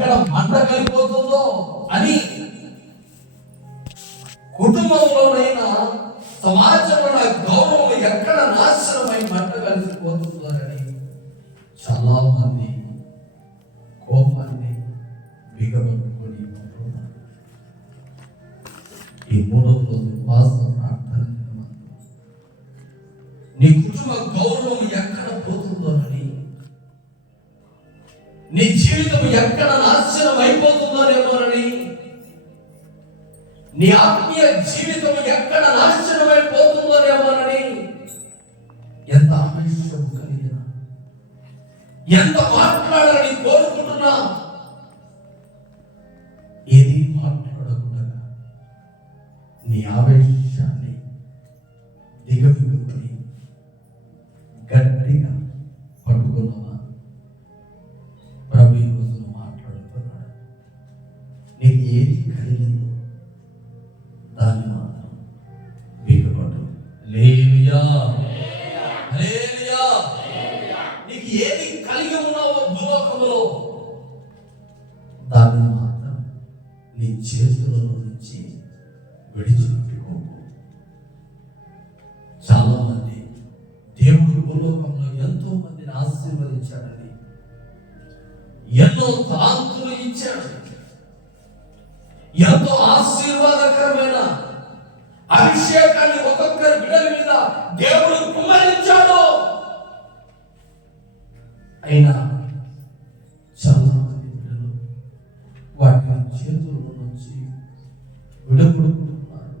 ఎక్కడ మంట కలిగిపోతుందో అని, కుటుంబంలోనైనా సమాజంలో గౌరవం ఎక్కడ నాశనమై మంట కలిసిపోతుందో అని చాలా మంది కోపాన్ని బిగబట్టుకొని ఈ మూడవ రోజు ఉపవాస ప్రార్థన నీ కుటుంబ గౌరవం ఎక్కడ పోతుందోనని, నీ జీవితం ఎక్కడ నాశనం అయిపోతుందోనేమోనని, నీ ఆత్మీయ జీవితం ఎక్కడ నాశనం అయిపోతుందోనేమోనని ఎంత ఆవేశం కలిగిన, ఎంత మాట్లాడాలని కోరుకుంటున్నా ఏది మాట్లాడకుండా నీ ఆవేశాన్ని దిగమింగుకొని గట్టిగా పట్టుకున్నావా? ప్రభు ఈ రోజున మాట్లాడుతున్నాడు. నీకు ఏది కలిగిందో దాన్ని మాత్రం బిగపట్టు. హల్లెలూయా, హల్లెలూయా. నీకు ఏది కలిగి ఉన్నావో భూలోకంలో దాన్ని మాత్రం నీ చేతులలో నుంచి విడిచిపెట్టుకో. చాలా మంది దేవుడు భూలోకంలో ఎంతో మందిని ఆశీర్వదించాడని, ఎన్నో తలాంతులు ఇచ్చాడు, ఎంతో ఆశీర్వాదకరమైన అభిషేకాన్ని ఒక్కొక్కరి బిడ్డల మీద దేవుడు కుమ్మరించాడు. అయినా చాలా మంది బిడ్డలు వాటి చేతుల్లో నుంచి విడగొడుకుంటున్నారు.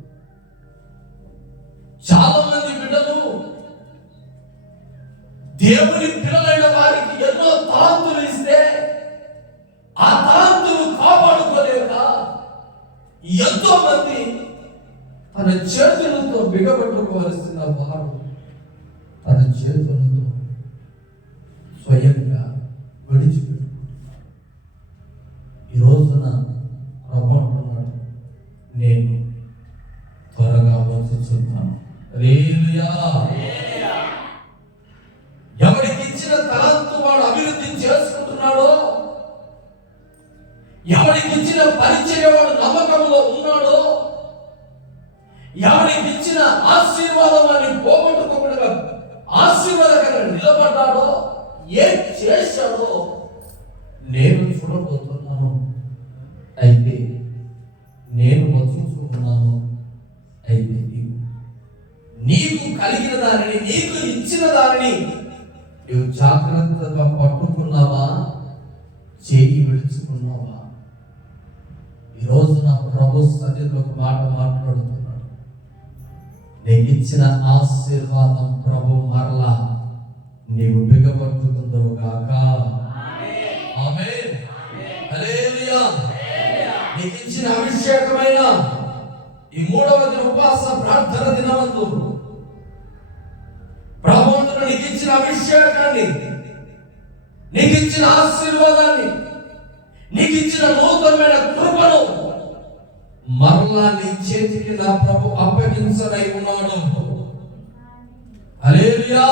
చాలా మంది బిడ్డలు దేవుని పిల్లలైన వారికి ఎన్నో తలాంతులు ఇస్తే ఆ తలాంతులు కాపాడుకోలేక ఎంతో మంది తన చేతులతో బిగబట్టుకోవలసిన వారు తన చేతులతో స్వయంగా విడిచిపెట్టుకుంటున్నారు. ఈ రోజున ప్రభు అంటున్నాడు, నేను త్వరగా వచ్చుచున్నాను. హల్లెలూయా. ఎవరికి ఇచ్చిన తలాంతు వాడు అభివృద్ధి చేసుకుంటున్నాడో, ఎవరికి ఇచ్చిన పరిచయం వాడు నమ్మకంలో ఉన్నాడో, ఎవరికి ఇచ్చిన ఆశీర్వాదం వాడిని పోగొట్టుకోకుండా ఆశీర్వాదకరంగా నిలబడ్డాడో, ఏం చేశాడో నేను చూడబోతున్నాను. అయితే నేను వచ్చుకున్నాను. అయితే నీకు కలిగిన దానిని, నీకు ఇచ్చిన దానిని నువ్వు జాగ్రత్తగా పట్టుకున్నావా, చేయి విడుచుకున్నావా? ఈ రోజు నా ప్రభు సన్నిధిలో ఒక మాట మాట్లాడుతున్నాడు. నీకు ఇచ్చిన ఆశీర్వాదం ప్రభు మరలా నీవు బిగపట్టుకుందువు గాక. ఆమేన్, హల్లెలూయా. నీకు ఇచ్చిన అభిషేకమైన ఈ మూడవ దిన ఉపవాస ప్రార్థన దినమందు ప్రభువును నీకు ఇచ్చిన అభిషేకాన్ని, నీకు ఇచ్చిన ఆశీర్వాదాన్ని, నీకు ఇచ్చిన నూతనమైన కృపను మరలా నీ చేతికి నా ప్రభు అప్పగించనై ఉన్నాడు. హల్లెలూయా.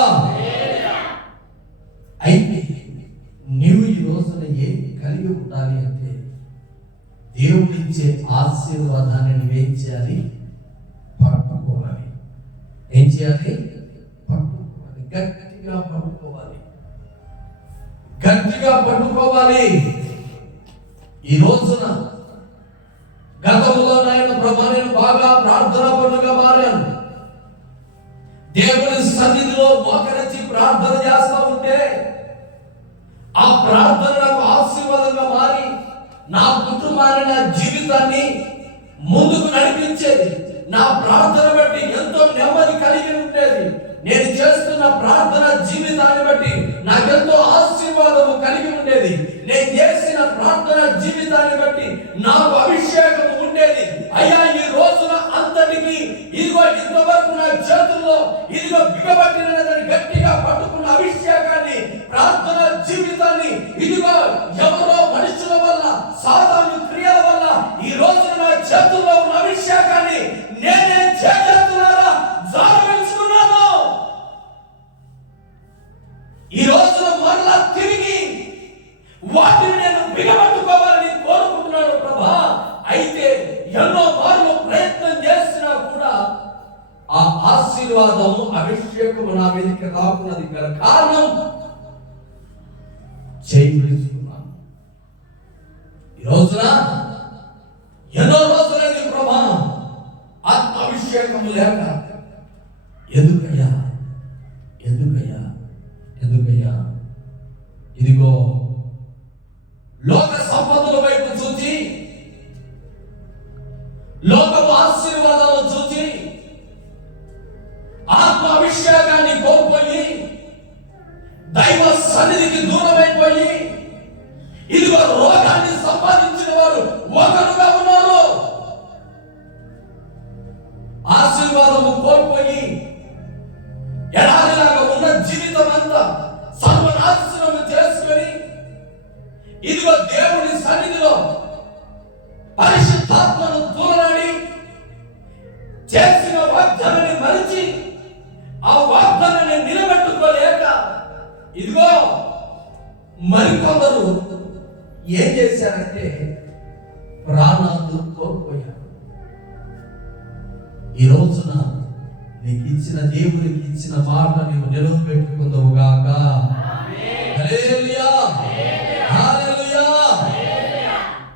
అయితే నీవు ఈ రోజున ఏం కలిగి ఉండాలి అంటే, దేవుడిచ్చే ఆశీర్వాదాన్ని నువ్వేం చేయాలి? పట్టుకోవాలి. ఏం చేయాలి? పట్టుకోవాలి. గట్టిగా పట్టుకోవాలి, గట్టిగా పట్టుకోవాలి. ఈ రోజున గతంలో నేను బాగా ప్రార్థన పనులుగా మారాను. దేవుని సన్నిధిలో మోకరించి ప్రార్థన చేస్తూ ఉంటే ఆ ప్రార్థన నాకు ఆశీర్వాదంగా మారి నా కుటుంబాన్ని, నా జీవితాన్ని ముందుకు నడిపించేది. నా ప్రార్థన బట్టి ఎంతో నెమ్మది కలిగి ఉండేది. నేను చేస్తున్న ప్రార్థన జీవితాన్ని బట్టి నాకెంతో ఆశీర్వాదము కలిగి ఉండేది. నేను చేసిన ప్రార్థన జీవితాన్ని బట్టి నాకు అభిషేకం ఉండేది. అయ్యా, ఈ రోజున అంతటికి ఇదిగో ఇంతవరకు నా చేతుల్లో ఇదిగో బిగబట్టిన గట్టిగా పట్టుకున్న అభిషేకాన్ని, ప్రార్థన జీవితాన్ని ఇదిగో ఎవరో మనుషుల వల్ల, సాధారణ క్రియల వల్ల ఈ రోజున నా చేతుల్లో ఉన్న అభిషేకాన్ని నేనే చేస్తున్నారా జారవించుకున్నాను. ఈ రోజున మరలా తిరిగి వాటిని నేను కారణం చేయి విడుచుకున్నాను. ఈ రోజున ఎన్నో రోజులైంది ప్రభా ఆత్మాభిషేకము లేక. ఎందుకయ్యా ఎందుకయ్యా ఎందుకయ్యా? ఇదిగో లోక సంపదల వైపు చూచి, లోకపు ఆశీర్వాదాలు చూచి ఆత్మాభిషేకాన్ని కోల్పోయి దైవ సన్నిధికి దూరమైపోయి ఇదిగో రోగాన్ని సంపాదించిన వారు ఒకరుగా ఉన్నారు. ఆశీర్వాదము కోల్పోయి ఎడారిలాగా ఉన్న జీవితం అంతా సర్వనాశనము చేసుకొని ఇదిగో దేవుని సన్నిధిలో పరిశుద్ధాత్మను దూరనాడి చేసిన వాగ్దానాన్ని మరిచి ఆ వాగ్దానాన్ని నిలబెట్టుకోలేక ఇదిగో మరికొందరు ఏం చేశారంటే ప్రాణాలు కోల్పోయారు. ఈ రోజున నీకు ఇచ్చిన దేవునికి ఇచ్చిన మాట నీవు నిలబెట్టుకుందావు గాక. హల్లెలూయా హల్లెలూయా.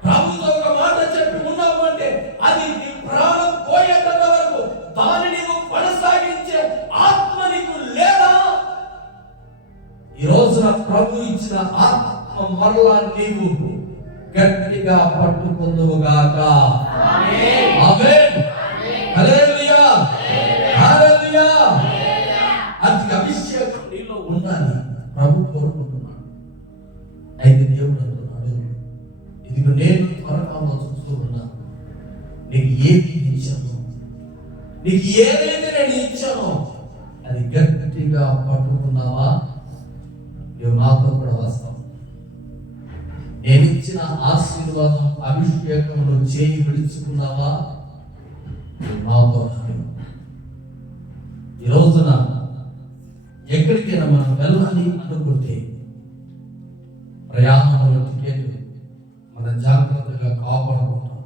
ప్రభుతో ఒక మాట చెప్పి ఉన్నావు అంటే అది నీ ప్రాణం పోయేంత వరకు దాన్ని నీవు కొనసాగించే ఆత్మ నీకు లేదా? ఈ రోజున ప్రభు ఇచ్చిన ఆత్మ మరలా నీవు గట్టిగా పట్టుకుందువు గాక. ఆమేన్ ఆమేన్ హల్లెలూయా హల్లెలూయా. అతి అభిషేకం నీలో ఉండాలి ప్రభు కోరుకుంటున్నాడు. అయితే దేవుడు అంటున్నాడు, ఇదిగో నేను త్వరగా చూస్తూ ఉన్నాను. నీకు ఏది ఇచ్చాను, నీకు ఏదైతే నేను ఇచ్చానో అది గట్టిగా పట్టుకున్నావా? నువ్వు నాతో కూడా వస్తావు. నేను ఇచ్చిన ఆశీర్వాదం అభిషేకంలో చేయి విడుచుకున్నావా? నువ్వు నాతో. ఈ రోజున ఎక్కడికైనా మనం వెళ్ళాలి అనుకుంటే ప్రయాణంలో టికెట్ మనం జాగ్రత్తగా కాపాడుకుంటాం.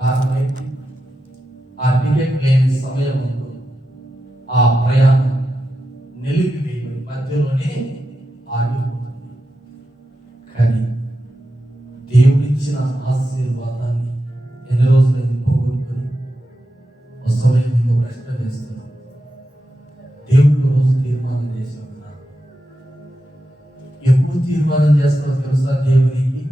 కారణం ఏంటి? ఆ టికెట్ లేని సమయం ఆ ప్రయాణం నిలిపివేయబడి మధ్యలోనే ఆగిపోతుంది. కానీ దేవుడిచ్చిన ఆశీర్వాదాన్ని ఎన్ని రోజులైంది పోగొట్టుకొని ఒక సమయంలో ప్రశ్న వేస్తున్నాం. దేవుడు రోజు తీర్మానం చేసి ఉన్నాడు. ఎప్పుడు తీర్మానం చేస్తావో తెలుసా? దేవునికి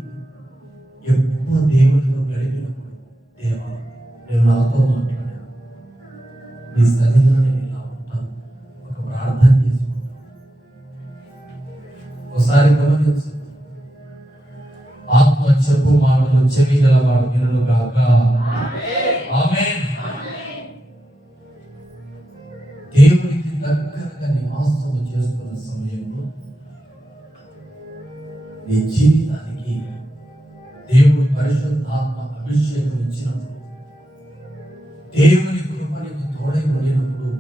ఎప్పుడు దేవునితో గడిపినప్పుడు, దేవా నేను నాతో మాట్లాడాను, నీ సన్నిధిలో నేను ఇలా ఉంటాను, ఒక ప్రార్థన చేసుకుంటాను. ఒకసారి గమనించు, ఆత్మ చెప్పు మాటలు చెవి గలవాడు వినును గాక. ఆమేన్. దేవునికి దగ్గరగా నివాసము చేస్తున్న సమయంలో నీ జీవితానికి దేవుని పరిశుద్ధాత్మ అభిషేకం ఇచ్చినప్పుడు, దేవుని కృప నీకు తోడై ఉండినప్పుడు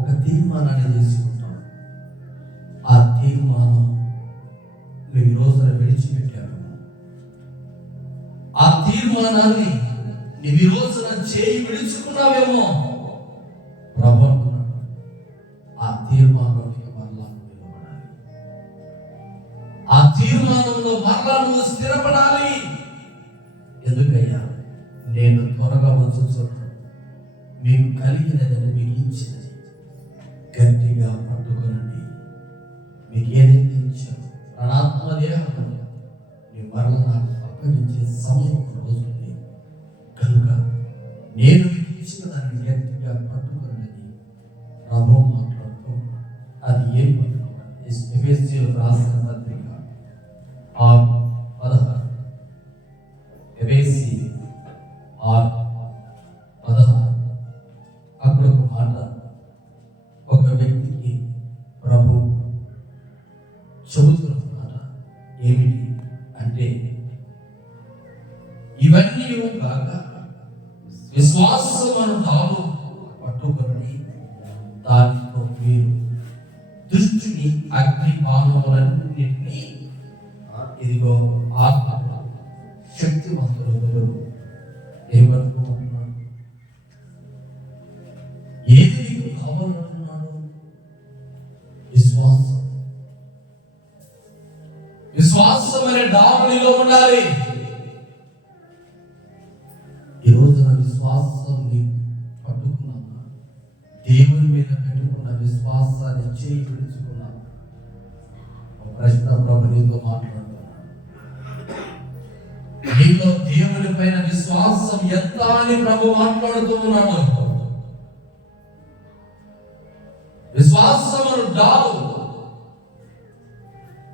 ఒక తీర్మానాన్ని చేసుకుంటాం. ఆ తీర్మానం నువ్వు ఈ రోజున విడిచిపెట్టావు. ఆ తీర్మానాన్ని నువ్వు ఈ రోజున చేయి విడుచుకున్నావేమో. ప్రభు అంటున్నాడు, ఆ తీర్మానంలో మరలా నిలబడాలి. ఆ తీర్మానంలో మరలా నువ్వు స్థిరపడాలి. ఎందుకయ్యా? నేను త్వరగా వచ్చుతున్నాను. మీకు కలిగినదని మీకు ఇచ్చినది గట్టిగా పట్టుకోనండి. మీకు ఏదైతే ఇచ్చారో ప్రాణాత్మ దేహం నీ మరలా నాకు అప్పగించే సమయం ఒక రోజు ఉంది. కనుక నేను మీకు ఇచ్చిన దాన్ని గట్టిగా పట్టుకోనండి ప్రభు మాట్లాడుతూ. అది ఏం ఎఫెసీయులకు రాసిన పత్రిక 6:16. ఎఫెసీ 6:16. అక్కడ ఒక మాట, ఒక వ్యక్తికి ప్రభు చెబుతున్న మాట ఏమిటి అంటే, ఇవన్నీ కాక విశ్వాసమును తాను పట్టుకొని దానితో మీరు దృష్టిని అగ్ని బాణములన్నింటినీ ఇదిగో ఆత్మ శక్తివంతులు ఏమనుకుంటున్నాడు? ఏది నీకు కావాలంటున్నాడు? విశ్వాసం. నీలో ఉండాలి. ఈ రోజున విశ్వాసాన్ని పట్టుకున్నామా? దేవుని మీద పెట్టుకున్న విశ్వాసాన్ని చేయి విడుచుకున్నామా? ఒక ప్రశ్న ప్రభు నీతో మాట్లాడుతున్నా. నీలో దేవుని పైన విశ్వాసం ఎంత అని ప్రభు మాట్లాడుతూ ఉన్నాడు. విశ్వాసమును డాలు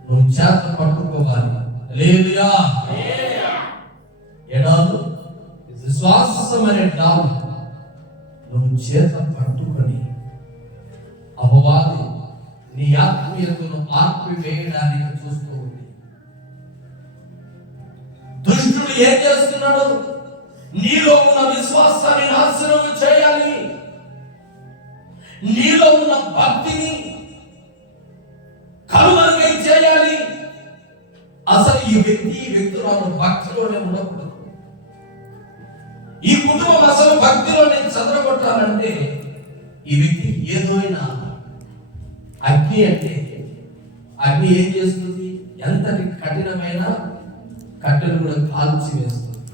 నువ్వు చేత పట్టుకోవాలి. హల్లెలూయా. ఎడాలు విశ్వాసం అనే డాలు నువ్వు చేత పట్టుకొని అపవాది నీ ఆత్మీయతను ఆర్పివేయడానికి చూస్తూ ఉంది. దుష్టుడు ఏం చేస్తున్నాడు? నీలో ఉన్న విశ్వాసాన్ని నాశనం చేయాలి. నీలో ఉన్న భక్తిని కనుమరుగై చేయాలి. అసలు ఈ వ్యక్తులను భక్తిలోనే ఉండకూడదు. ఈ కుటుంబం అసలు భక్తిలోనే చెదరగొట్టాలంటే ఈ వ్యక్తి ఏదైనా అగ్ని అంటే అగ్ని ఏం చేస్తుంది? ఎంతటి కఠినమైన కట్టెలు కూడా కాల్చి వేస్తుంది.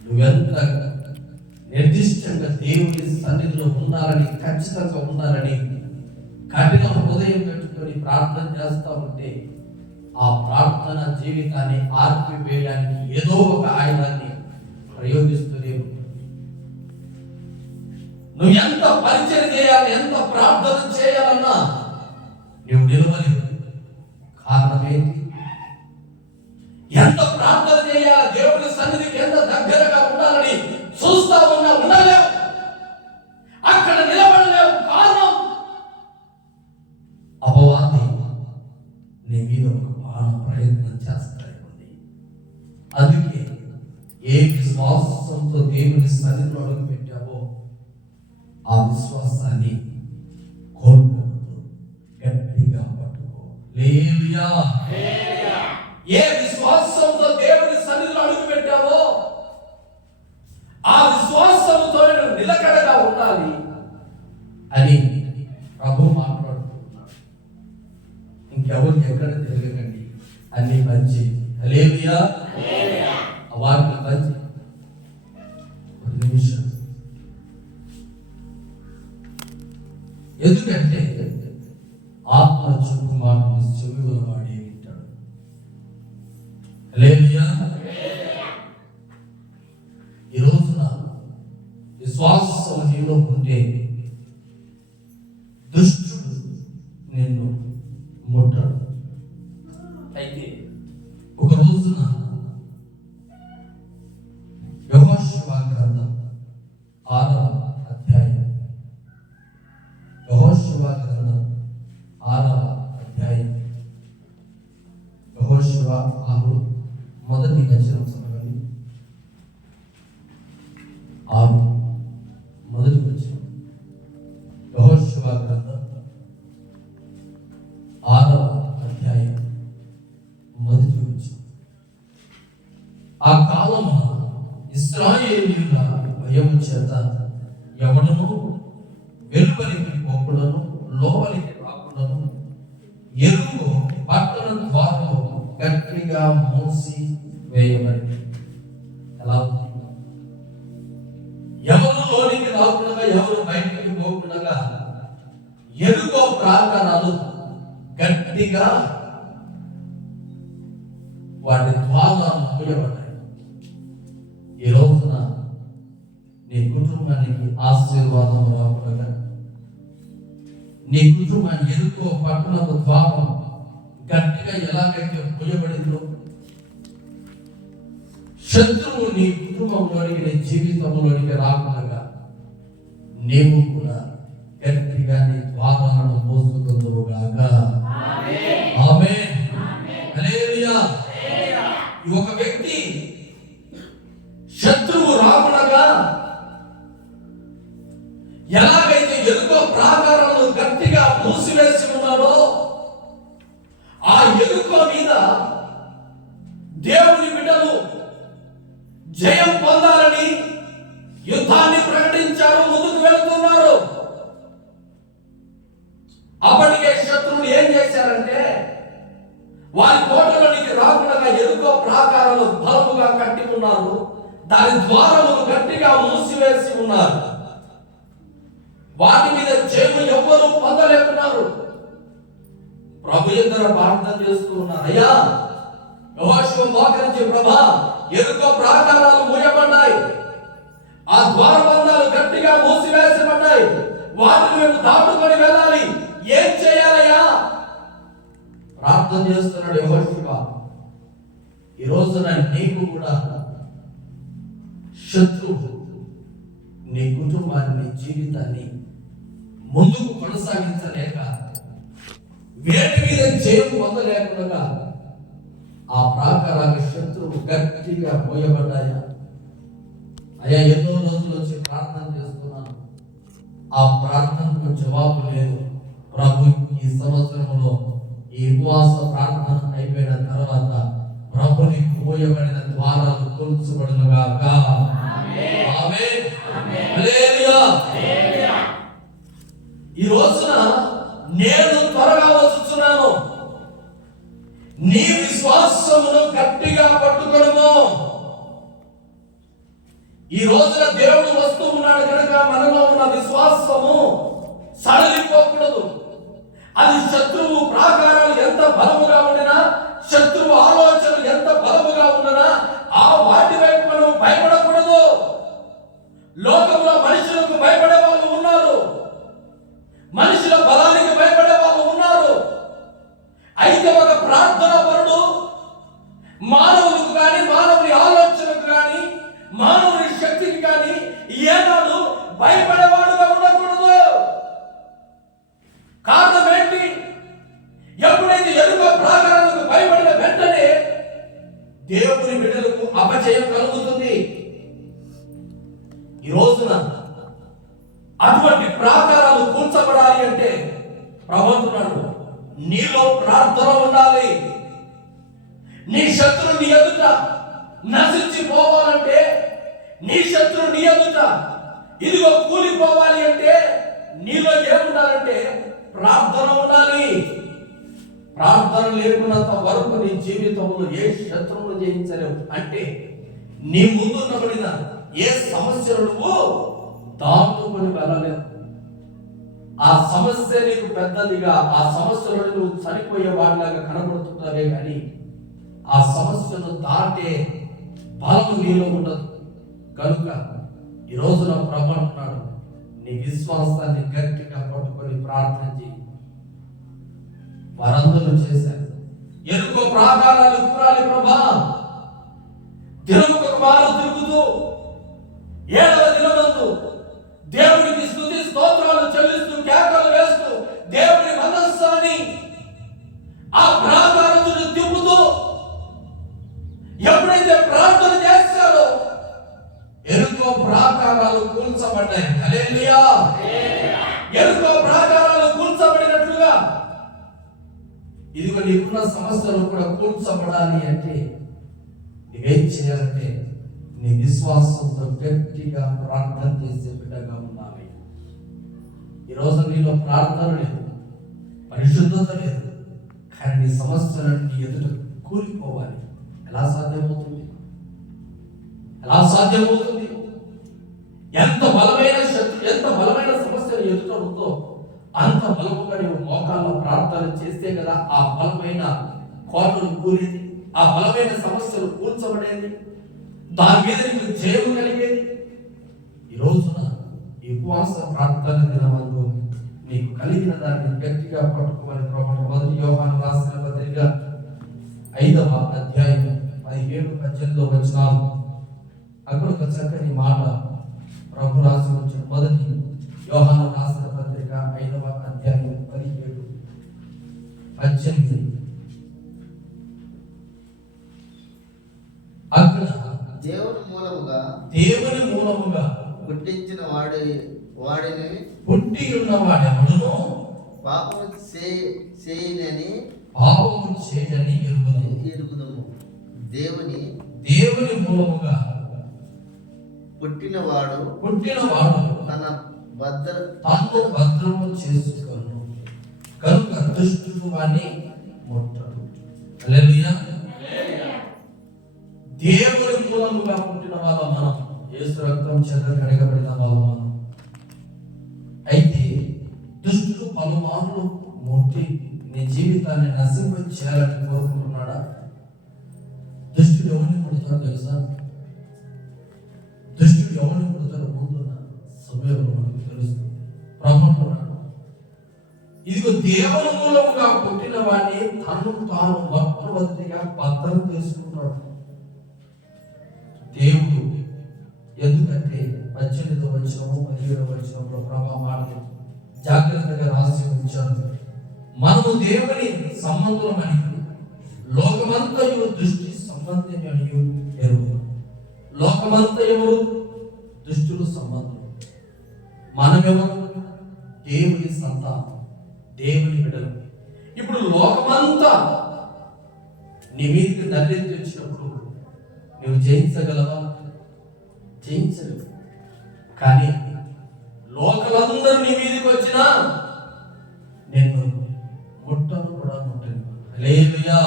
నువ్వెంత నిర్దిష్టంగా దేవుని సన్నిధిలో ఉండాలని, ఖచ్చితంగా ఉండాలని కఠిన హృదయం పెట్టుకొని ప్రార్థన చేస్తా ఉంటే ఆ ప్రార్థన జీవితాన్ని ఆర్పివేయడానికి ఏదో ఒక ఆయుధాన్ని ప్రయోగిస్తూనే ఉంటుంది. నువ్వు ఎంత పరిచయం చేయాలి, ఎంత ప్రార్థన చేయాలన్నా నువ్వు నిలవలేవు. కారణం ఏంటి? ఎంత ప్రార్థన చేయాలి, దేవుని సన్నిధికి ఎంత దగ్గరగా ఉండాలని చూస్తా ఉన్నా ఉండలేవు, అక్కడ నిలబడలేవు. కారణం అపవాది నీ మీద ఒక బాణ ప్రయత్నం చేస్తాయి. అందుకే ఏ విశ్వాసంతో దేవుని సన్నిధిలో అడుగు పెట్టావో ఆ విశ్వాసాన్ని కోల్పోవద్దు, గట్టిగా పట్టుకో. హల్లెలూయా. ఏ విశ్వాసంతో దేవుని సన్నిధిలో అడుగు పెట్టావో ఆ విశ్వాసంతో నిలకడగా ఉండాలి అని ప్రభు మాట్లాడుతున్నాడు. ఇంకెవరు ఎక్కడ తిరగకండి, అన్ని మంచి. హల్లెలూయా. వాటిని మంచి. ఒక నిమిషం. ఎందుకంటే ఆత్మ చుట్టూ మాటలు చెవిలో వాడే వింటాడు. హల్లెలూయా. ఈ రోజున విశ్వాసం నీలో ఉంటే దుష్టుడు నిన్ను ముట్టడు. అయితే ఒక రోజున యెహోషువ గ్రంథం 6వ అధ్యాయం, యెహోషువ గ్రంథం 6వ అధ్యాయం, యెహోషువ 6 మొదటి వచనం చదవండి. 6 మొదటి వచనం. యెహోషువ గ్రంథం 6వ అధ్యాయం మొదటి వచనం. ఆ కాలమున ఇశ్రాయేలీయుల భయము చేత ఎవడను వెలుపలికి పోకుడను, లోపలికి రాకుడను, ఎరువు పట్టణ ద్వారము గట్టిగా మూసి వేయబడి. ఎలా ఉంది? ఎవరు లోనికి రాకుండా, ఎవరు బయటికి పోకుండా ఎరుగో ప్రాకారాలు గట్టిగా వాటి ద్వారాలు మూయబడ్డాయి. ఈ రోజున నీ కుటుంబానికి ఆశీర్వాదం రాకుండా, నీ కుటుంబాన్ని ఎరుకో పట్టణపు ద్వారం గట్టిగా ఎలాగైతే మూయబడిందో, శత్రువు నీ కుటుంబంలోనికి, నీ జీవితంలోనికి రాకుండా నీవు కూడా గట్టిగా నీ ద్వారాలను మోసుకుందువుగాక. ఆమేన్. హల్లెలూయా. ఒక వ్యక్తి శత్రువు రాకుండా ఎలాగైతే ఎరుకో ప్రాకారాలను గట్టిగా మూసివేసి ఉన్నాడో, ఆ ఎరుకో మీద దేవుని బిడ్డలు జయం పొందాలని యుద్ధాన్ని ప్రకటించారు, ముందుకు వెళుతున్నారు. అప్పటికే శత్రువులు ఏం చేశారంటే వారి కోటలోనికి రాకుండా ఎరుకో ప్రాకారాలు బలముగా కట్టి ఉన్నారు, దాని ద్వారములు గట్టిగా మూసివేసి ఉన్నారు. వాటి మీద జయము ఎవ్వరూ పొందలేకున్నారు. ప్రభు ఎదుర ప్రార్థన చేస్తూ ఉన్నారు. అయ్యా, యెహోషువ మోకరించి, ప్రభా, ఎరుకో ప్రాకారాలు మూయబడ్డాయి, ఆ ద్వారబంధాలు గట్టిగా మూసివేసబడ్డాయి, వాటిని మేము దాటుకొని వెళ్ళాలి, ఏం చేయాలయ్యా? ప్రార్థన చేస్తున్నాడు యెహోషువ. ఈ రోజున నీకు కూడా శత్రువు నీ కుటుంబాన్ని, నీ జీవితాన్ని ముందుకు కొనసాగించలేక, వేటి మీద జయం పొందలేకుండా ఆ ప్రాకారాల శత్రువు గట్టిగా మోయబడ్డాయా? అయ్యా, ఎన్నో రోజులు వచ్చి ప్రార్థన చేస్తున్నాను, ఆ ప్రార్థనకు జవాబు లేదు. ప్రభు ఈ సంవత్సరంలో ఈ ఉపవాస ప్రార్థన అయిపోయిన తర్వాత ప్రభుని మోయబడిన ద్వారాలు కూల్చబడునుగాక. ఆమేన్. హల్లెలూయా. ఈ రోజున నేను త్వరగా వచ్చుచున్నాను, నీ విశ్వాసమును గట్టిగా పట్టుకొనుము. ఈ రోజున దేవుడు వస్తూ ఉన్నాడు కనుక మనలో ఉన్న విశ్వాసము సడలిపోకూడదు. అది శత్రువు ప్రాకారాలు ఎంత బలముగా ఉండినా, శత్రువు ఆలోచనలు ఎంత బలముగా ఉన్ననా, ఆ వాటి వైపు మనం భయపడకూడదు. లోకంలో మనుషులకు భయపడే వాళ్ళు ఉన్నారు, మనుషుల బలానికి భయపడే వాళ్ళు ఉన్నారు. అయితే ఒక ప్రార్థన పరుడు మానవులకు కానీ, మానవుని ఆలోచనకు కానీ, మానవుని శక్తికి కానీ ఏనాడు భయపడేవాడుగా ఉండకూడదు. కారణం ఏంటి? ఎప్పుడైతే ఎరుకో ప్రాకారాలకు భయపడిన వెంటనే దేవుని బిడ్డలకు అపజయం కలుగుతుంది. ఈ రోజున అటువంటి ప్రాకారాలు కూల్చబడాలి అంటే ప్రభువున్నాడు, నీలో ప్రార్థన ఉండాలి. నీ శత్రువు నీ ఎదుట నశించిపోవాలంటే, నీ శత్రువు నీ ఎదుట ఇదిగో కూలిపోవాలి అంటే నీలో ఏముండాలంటే ప్రార్థన ఉండాలి. ప్రార్థన లేకున్నంత వరకు నీ జీవితంలో ఏ శత్రువును జయించలేవు. అంటే నీ ముందు ఉండబడిన ఏ సమస్యలు నువ్వు దాటుకొని వెళ్ళలేవు. ఆ సమస్య నీకు పెద్దదిగా, ఆ సమస్యలో నువ్వు చనిపోయే వాడిలాగా కనబడుతుంటావే కానీ ఆ సమస్యను దాటే బలం నీలో ఉండదు. కనుక ఈ రోజున ప్రభు అంటున్నాడు, నీ విశ్వాసాన్ని గట్టిగా పట్టుకొని ప్రార్థన చేయి. వారందరూ చేశారు. ఎరుకో ప్రాకారాలు కూరాలి ప్రభా, దినముకు మారు తిరుగుతూ 7వ దినమందు దేవునికి స్తుతి స్తోత్రాలు చెల్లిస్తూ కేకలు వేస్తూ దేవుని మనస్సాన్ని ఆ ప్రాకారమును తిప్పుతూ ఎప్పుడైతే ప్రార్థన చేశారో ఎరుకో ప్రాకారాలు కూల్చబడ్డాయి. హల్లెలూయా. ఎరుకో ప్రాకారాలు కూల్చబడినట్లుగా ఇదిగో నీకున్న సమస్యలు కూడా కూల్చబడాలి అంటే నువ్వేం చేయాలంటే నీ విశ్వాసంతో గట్టిగా ప్రార్థన చేసే బిడ్డగా ఉండాలి. ఈరోజు నీలో ప్రార్థన లేదు, పరిశుద్ధత లేదు, కానీ నీ సమస్యలను నీ ఎదుట కూలిపోవాలి. ఎలా సాధ్యమవుతుంది? ఎలా సాధ్యమవుతుంది? ఎంత బలమైన శత్రు, ఎంత బలమైన సమస్యలు ఎదుట ఉందో అంత బలముగా నీవు మోకాళ్ళ ప్రార్థన చేస్తే కదా ఆ బలమైన కోటలు కూలేది, ఆ బలమైన సమస్యలు కూల్చబడేది, దాని మీద నీకు జయము కలిగేది. ఈ రోజున ఈ ఉపవాస ప్రార్థన దినమందు నీకు కలిగిన దాన్ని గట్టిగా పట్టుకోమని ప్రభువు 1 యోహాను రాసిన పత్రిక 5వ అధ్యాయం 17-18 వచనాలు. అక్కడ ఒక చక్కని మాట ప్రభు రాసి వచ్చిన 1 యోహాను రాసిన పత్రిక 5వ అధ్యాయం 17-18. అక్కడ దేవుని మూలముగా పుట్టించిన వాడిని పుట్టి ఉన్నవాడెవడును పాపము చేయనని ఎరుగుదుము. దేవుని మూలముగా పుట్టినవాడు తన భద్రము చేసుకొను, కనుక దుష్టుడు వాణ్ణి ముట్టడు. హల్లెలూయా. దేవుని మూలముగా పుట్టిన వాళ్ళం మనం. యేసు రక్తం చేత కడగబడిన వాళ్ళం మనం. అయితే దుష్టుడు పలుమార్లు ముట్టి నీ జీవితాన్ని నశింప చేయాలని కోరుకుంటున్నాడా? దుష్టుడు ఎవరిని ముడతాడో తెలుసా? దుష్టుడు ఎవరిని ముడతాడో ముందున్న సమయంలో మనకు తెలుస్తుంది. ప్రభుత్వం ఇదిగో దేవుని మూలముగా పుట్టిన వాడిని తను తాను మొట్టమొదటిగా భద్రం చేసుకున్నాడు దేవుడు. ఎందుకంటే 18వ వచనము 17వ వచనంలో ప్రభా మాటలు జాగ్రత్తగా రాసి ఉంచారు. మనము దేవుని సంబంధమని లోకమంతయు దృష్టి సంబంధమని ఎరుగు. లోకమంతా ఎవరు? దుష్టులు సంబంధం. మనమెవరు? దేవుని సంతానం, దేవుని బిడ్డలు. ఇప్పుడు లోకమంతా నీ మీదకి దండెత్తి వచ్చినప్పుడు నువ్వు జయించగలవా? జయించలేవు. కానీ లోకలందరూ నీ మీదకి వచ్చినా నేను ముట్టను కూడా ముట్టను. హల్లెలూయా.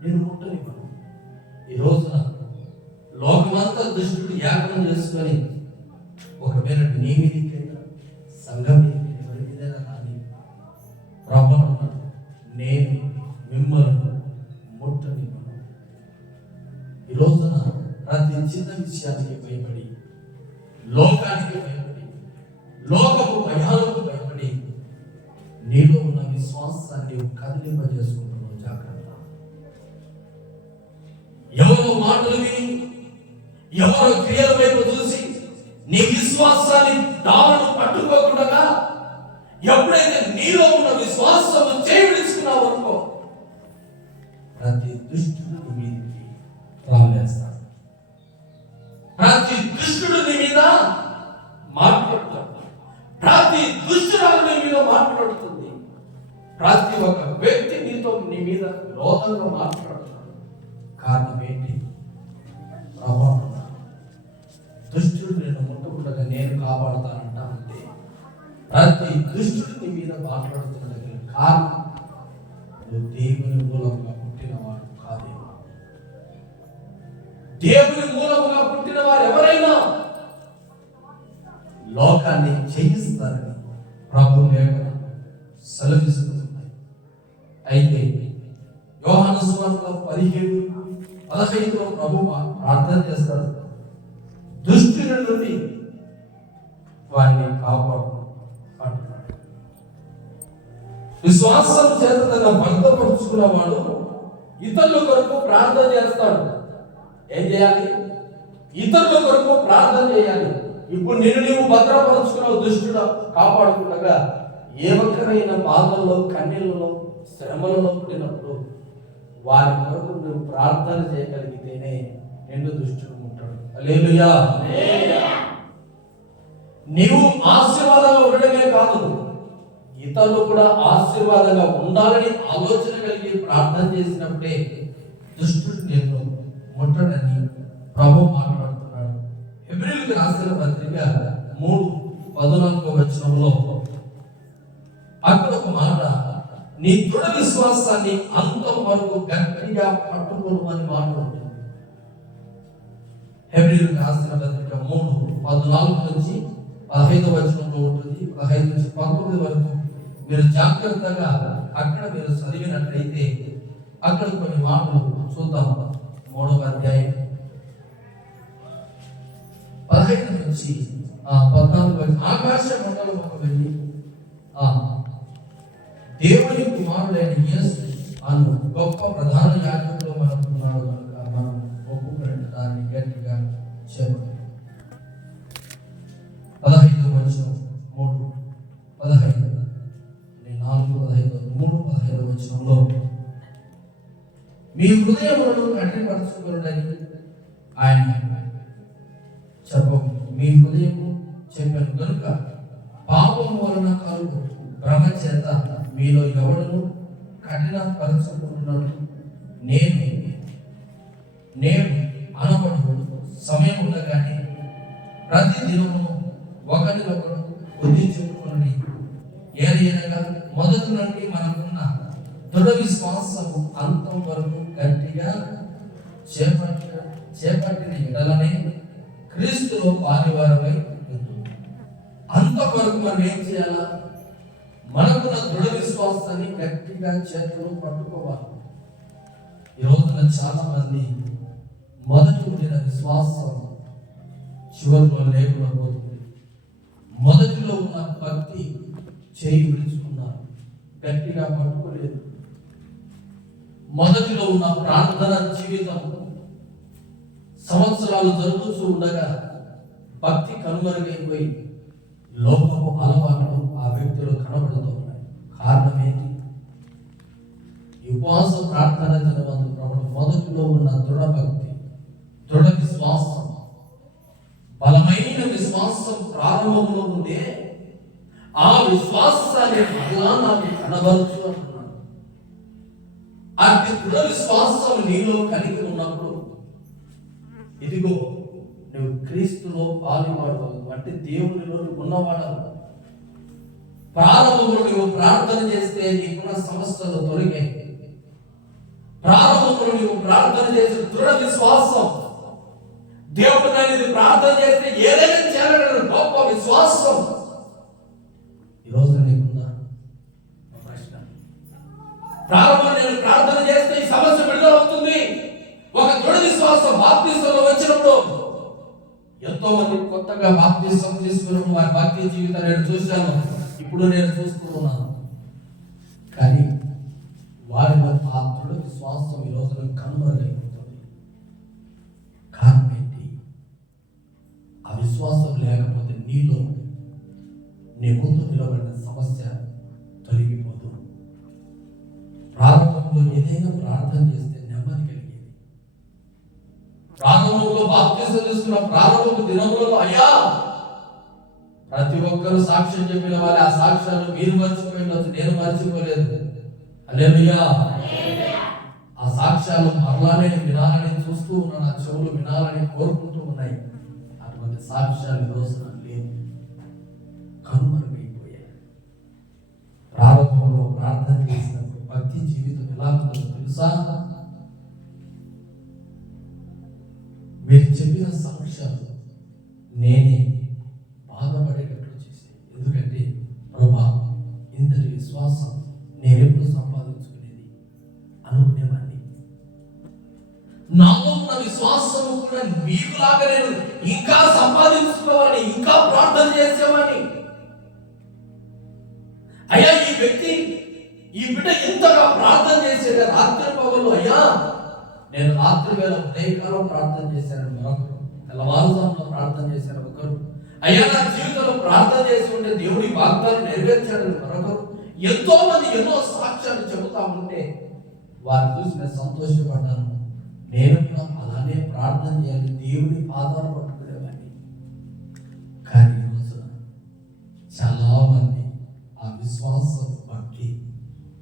నేను ముట్టనివ్వను. ఈ రోజున లోకమంతా దుష్టుడు యాగం చేసుకొని ఒకవేళ నీ మీదకైనా సంఘం ఎవరి మీదైనా కానీ ప్రభావం నేను మిమ్మల్ని ముట్టనివ్వను. ఈ రోజున ప్రతి చిన్న విషయానికి భయపడి, లోకానికి భయపడి, లోకపు భయాలకు భయపడి నీలో ఉన్న విశ్వాసాన్ని కదిలింపజేసుకుంటున్నావు. జాగ్రత్త. ఎవరో మాటలు విని, ఎవరో క్రియల వైపు చూసి నీ విశ్వాసాన్ని దారులు పట్టుకోకుండా ఎప్పుడైతే నీలో ఉన్న విశ్వాసము చేయవిడుచుకున్నావు అనుకో, ప్రతి దుష్టుడు నీ మీదకి రాలేస్తాడు. ప్రతి దుష్టుడు నీ మీద మాట్లాడుతాడు. ప్రతి దుష్టురాలు నీ మీద మాట్లాడుతుంది. ప్రతి ఒక్క వ్యక్తి నీ మీద లోతంగా మాట్లాడుతాడు. కారణం ఏంటి? ప్రభావం. దుష్టుడు నేను ముట్టకుండా నేను కాపాడుతానంట. అంతే. ప్రతి దుష్టుడు నీ మీద మాట్లాడుతున్నది కారణం నువ్వు దేవుని మూలంగా పుట్టినవాడు కాదేమో. దేవుని మూలముగా పుట్టిన వారు ఎవరైనా లోకాన్ని జయిస్తారని ప్రభు లేఖనం సెలవిస్తుంది. అయితే యోహాను సువార్త 17:15 ప్రభు ప్రార్థన చేస్తారు, దుష్టుల నుండి వారిని కాపాడు అంటున్నాడు. విశ్వాసం చేత తన భద్రపరుచుకున్నవాడు ఇతరుల కొరకు ప్రార్థన చేస్తాడు. ఏం చేయాలి? ఇతరుల కొరకు ప్రార్థన చేయాలి. ఇప్పుడు నిన్ను నీవు భద్రపరుచుకున్నావు, దుష్టుడు కాపాడుకుండగా ఏ ఒక్కరైనా బాధల్లో, కన్నీళ్ళలో, శ్రమలలో పుట్టినప్పుడు వారి కొరకు నువ్వు ప్రార్థన చేయగలిగితేనే నిన్ను దుష్టుడు ఉంటాడు. హల్లెలూయా. నీవు ఆశీర్వాదంగా ఉండడమే కాదు, ఇతరులు కూడా ఆశీర్వాదంగా ఉండాలని ఆలోచన కలిగి ప్రార్థన చేసినప్పుడే దుష్టుడు నిన్ను ముట్టడని ప్రభు మాట్లాడుతున్నాడు. హెబ్రీయులకు రాసిన పత్రిక 3:14 వచనంలో అక్కడ ఒక మాట, నీ దృఢ విశ్వాసాన్ని అంతం వరకు గట్టిగా పట్టుకోను అని మాట ఉంటుంది. హెబ్రీయులకు రాసిన పత్రిక 3:14 నుంచి 15 వచనంలో ఉంటుంది. 15 నుంచి 19 వరకు మీరు జాగ్రత్తగా అక్కడ మీరు చదివినట్లయితే అక్కడ కొన్ని మాటలు చూద్దాం. 3వ అధ్యాయం 15 నుంచి 14 వరకు ఆకాశ మండలం ఒక వెళ్ళి దేవుని కుమారుడైన యేసు అను గొప్ప ప్రధాన యాజకుడు మనకున్నాడు కనుక మనం ఒప్పుకున్నట్టు దాన్ని గట్టిగా చెప్పండి. 15 వచనం 3:15 3:15 వచనంలో మీ హృదయములను కఠినపరచుకొనుడని ఆయన చెప్పము. మీ హృదయము చెప్పాను కనుక పాపం వలన కలుగు భ్రమ చేత మీలో ఎవడను కఠినపరచుకుంటున్నాడు. నేను అనబడు సమయం ఉండగానే ప్రతి దినము ఒకరినొకరు బుద్ధి చెప్పుకొని ఏదైనా మొదటి నుండి మనకున్న దృఢ విశ్వాసము అంతం వరకు గట్టిగా చేపట్టిన ఎడలనే క్రీస్తులో పాలివారమై ఉంటున్నాం. అంతవరకు మనం ఏం చేయాలా? మనకున్న దృఢ విశ్వాసాన్ని గట్టిగా చేతులు పట్టుకోవాలి. ఈ రోజున చాలా మంది మొదటి ఉండిన విశ్వాసం చివరిలో లేకుండా పోతుంది. మొదటిలో ఉన్న భక్తి చేయి విడుచుకున్నారు, గట్టిగా పట్టుకోలేదు. మొదటిలో ఉన్న ప్రార్థన జీవితం సంవత్సరాలు జరుగుతూ ఉండగా భక్తి కనుమరుగైపోయి లోకపు అలవాట్లు ఆ వ్యక్తులు కనబడుతూ ఉన్నాయి. కారణం ఏంటి? ఉపవాస ప్రార్థన జనమందు మొదటిలో ఉన్న దృఢ భక్తి, దృఢ విశ్వాసం, బలమైన విశ్వాసం ప్రారంభంలో ఉండే ఆ విశ్వాసాన్ని మరలా నాకు కనబరచు అంటున్నాడు. అతి దృఢ విశ్వాసం నీలో కలిగి ఉన్నప్పుడు ఇదిగో నువ్వు క్రీస్తులో పాలువాడు అంటే దేవునిలో ఉన్నవాడవు. ప్రారంభంలో నువ్వు ప్రార్థన చేస్తే నీకున్న సమస్యలు తొలగాయి. ప్రారంభంలో నువ్వు ప్రార్థన చేసిన దృఢ విశ్వాసం, దేవుడు అనేది ప్రార్థన చేస్తే ఏదైనా చేయాలనే గొప్ప విశ్వాసం ఈరోజు నీకుందా? ప్రశ్న. ప్రారంభంలో నేను ప్రార్థన చేస్తే ఈ సమస్య విడుదల అవుతుంది. ఒక దృఢ విశ్వాసం బాప్తిస్మంలో వచ్చినప్పుడు ఎంతో మంది కొత్తగా బాప్తిస్మం తీసుకున్న వారి భక్తి జీవితం నేను చూశాను, ఇప్పుడు నేను చూస్తూ ఉన్నాను. కానీ వారిలో ఆ దృఢ విశ్వాసం ఈ రోజున కనుమరుగైపోతుంది. కారణం ఏంటి? ఆ విశ్వాసం లేకపోతే నీలో నీ ముందు నిలబడిన సమస్య తొలగిపోదు. ప్రారంభంలో ఏదైనా ప్రార్థన చేస్తే నెమ్మది కలిగేది. ప్రారంభంలో బాప్తిస్మం తీసుకున్న ప్రారంభపు దినములలో అయ్యా ప్రతి ఒక్కరూ సాక్ష్యం చెప్పిన వారి ఆ సాక్ష్యాలు మీరు మర్చిపోయినట్టు నేను మర్చిపోలేదు. హల్లెలూయా. ఆ సాక్ష్యాలు మరలానే వినాలని చూస్తూ ఉన్న నా చెవులు వినాలని కోరుకుంటూ ఉన్నాయి. అటువంటి సాక్ష్యాలు ఈ రోజున లేవు, కనుమరుగైపోయాయి. ప్రారంభంలో ప్రార్థన చేసినప్పుడు భక్తి జీవితం ఎలా ఉందో తెలుసా? మీరు చెప్పిన సాక్ష్యాలు నేనే బాధపడేటట్లు చేశాను. ఎందుకంటే ప్రభా ఇంతటి విశ్వాసం నేనెప్పుడు సంపాదించుకునేది అనుకునేవాడిని. నాలో ఉన్న విశ్వాసం కూడా మీకులాగా నేను ఇంకా సంపాదించుకోవాలి, ఇంకా ప్రార్థన చేసేవాడిని. అయ్యా ఈ వ్యక్తి ఈ బిడ్డ ఇంతగా ప్రార్థన చేసేది రాత్రి పగలు. అయ్యా నేను రాత్రి వేళ ఉదయకాలం ప్రార్థన చేశాను మరొకరు, తెల్లవారుజామున ప్రార్థన చేశాను ఒకరు. అయ్యా నా జీవితంలో ప్రార్థన చేసి ఉంటే దేవుడి వాగ్దానం నెరవేర్చాడు మరొకరు. ఎంతో మంది ఎన్నో సాక్ష్యాలు చెబుతా ఉంటే వారిని చూసి నేను సంతోషపడ్డాను. నేను కూడా అలానే ప్రార్థన చేయాలి, దేవుడి పాదాలు పట్టుకునేవాడిని. కానీ ఈ రోజున చాలా మంది ఆ విశ్వాసం భక్తి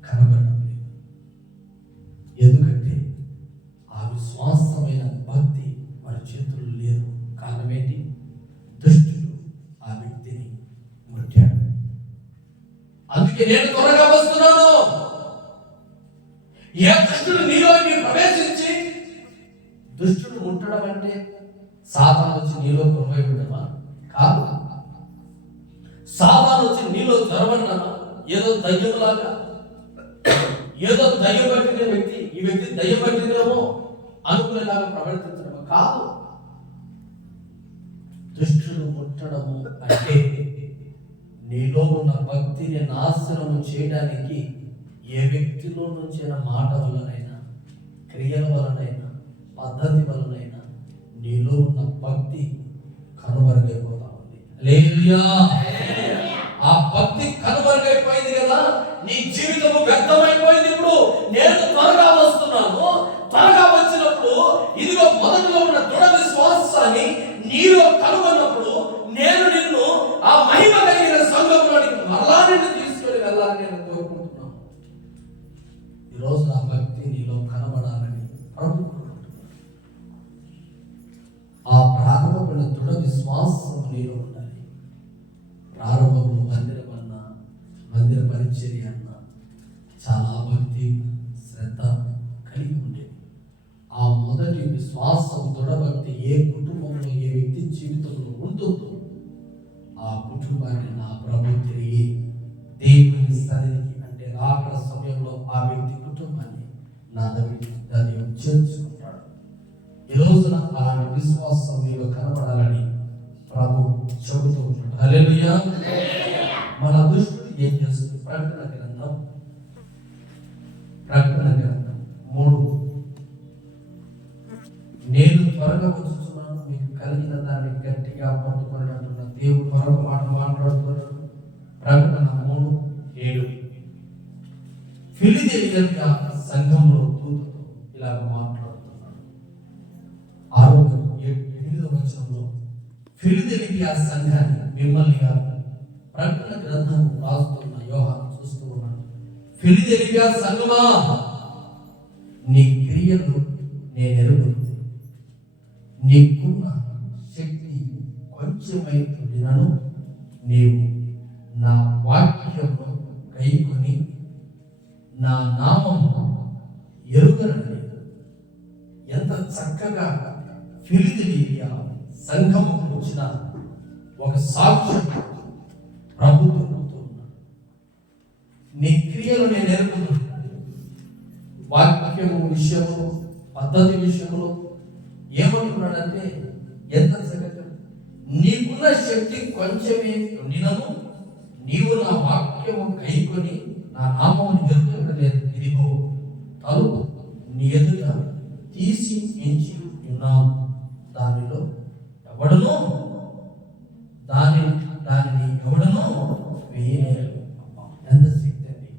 కనబడడం లేదు. ఎందుకంటే ఆ విశ్వాసమైన భక్తి వారి చేతుల్లో లేదు. కారణం ఏంటి? దుష్టుడు ఆ వ్యక్తిని ముట్టాడు. అందుకే నేను త్వరగా వస్తున్నాను. ఏ దుష్టుడు నీలోకి ప్రవేశించి దుష్టుడు ముట్టడం అంటే సాతాను వచ్చి నీలో కొరవై ఉండమా? కాదు. సాతాను వచ్చి నీలో జరవడమా? ఏదో దయ్యంలాగా, ఏదో దయ్యం పట్టిన వ్యక్తి, ఈ వ్యక్తి దయ్యం పట్టిందేమో అనుకునేలాగా ప్రవర్తించడమా? కాదు. దుష్టుడు ముట్టడము అంటే నీలో ఉన్న భక్తిని నాశనము చేయడానికి ఏ వ్యక్తిలో నుంచైనా మాట వలనైనా, క్రియల వలనైనా, పద్ధతి వలనైనా నీలో ఉన్న భక్తి కనుమరుగైపోతా ఉంది. హల్లెలూయా. ఆ భక్తి కనుమరుగైపోయింది కదా, నీ జీవితము వ్యర్థమైపోయింది. ఇప్పుడు నేను త్వరగా వస్తున్నాను. త్వరగా వచ్చినప్పుడు ఇదిగో మొదటిలో ఉన్న దృఢ విశ్వాసాన్ని నీలో కనుగొన్నప్పుడు నేను నిన్ను ఆ మహిమ కలిగిన సంఘంలోనికి మరలా నిన్ను తీసుకొని వెళ్ళాలని నేను కోరుకుంటున్నాను. ఈరోజు నా భక్తి నీలో కనబడాలని అనుకుంటున్నాను. ఆ ప్రారంభమైన దృఢ విశ్వాసం నీలో ఉండాలి. ప్రారంభంలో మందిరం అన్నా, మందిర పరిచర్య అన్నా చాలా భక్తి శ్రద్ధ కలిగి ఉండేది. ఆ మొదటి విశ్వాసం దృఢభక్తి ఏ కుటుంబంలో ఏ వ్యక్తి జీవితంలో ఉంటుందో ఆ కుటుంబాన్ని నా ప్రభు తిరిగి దేవుని సన్నిధికి అంటే రాకడ సమయంలో ఆ వ్యక్తి కుటుంబాన్ని నా దగ్గర చేర్చుకుంటాడు. ఈ రోజున అలాంటి విశ్వాసం నీలో కనపడాలని ప్రభు చెబుతూ ఉంటాడు. హల్లెలూయా. మన దుష్టుడు ఏం చేస్తుంది? ప్రకటన గ్రంథం 3, నేను త్వరగా వచ్చుతున్నాను, మీకు కలిగిన దాన్ని గట్టిగా పట్టుకొని అంటున్న దేవుడు మరొక మాట మాట్లాడుతున్నాడు. ప్రకటన 3:7 ఫిలిదెల్ఫియా సంఘంలో దూతతో ఇలాగ మాట్లాడుతున్నాడు. 8వ వచనంలో ఫిలిదెల్ఫియా సంఘాన్ని మిమ్మల్ని ప్రకటన గ్రంథం రాస్తున్న యోహాను చూస్తూ ఉన్నాడు. ఫిలిదెల్ఫియా సంఘమా, నీ క్రియలు నేను ఎరుగును, నీకున్న శక్తి కొంచెమై ఉండినను నీవు నా వాక్యమును కైకొని నా నామము ఎరుగనని. ఎంత చక్కగా ఫిలిదెల్ఫియా సంఘము వచ్చిన ఒక సాక్ష్యం ప్రభుత్వం ఉన్నాడు. నీ క్రియలు నేను ఎరుగును, వాక్యము విషయంలో పద్ధతి విషయంలో ఏమంటున్నాడంటే ఎంత చక్కగా నీకున్న శక్తి కొంచెమే ఉండినను నీవు నా వాక్యము కైకొని నా నామమును ఎరుగలేదు. ఇదిగో తలుపు నీ ఎదుట తీసి ఎంచి ఉన్నాను, దానిలో ఎవడనో దానిని ఎవడనో వేయలేరు. ఎంత శక్తి అండి!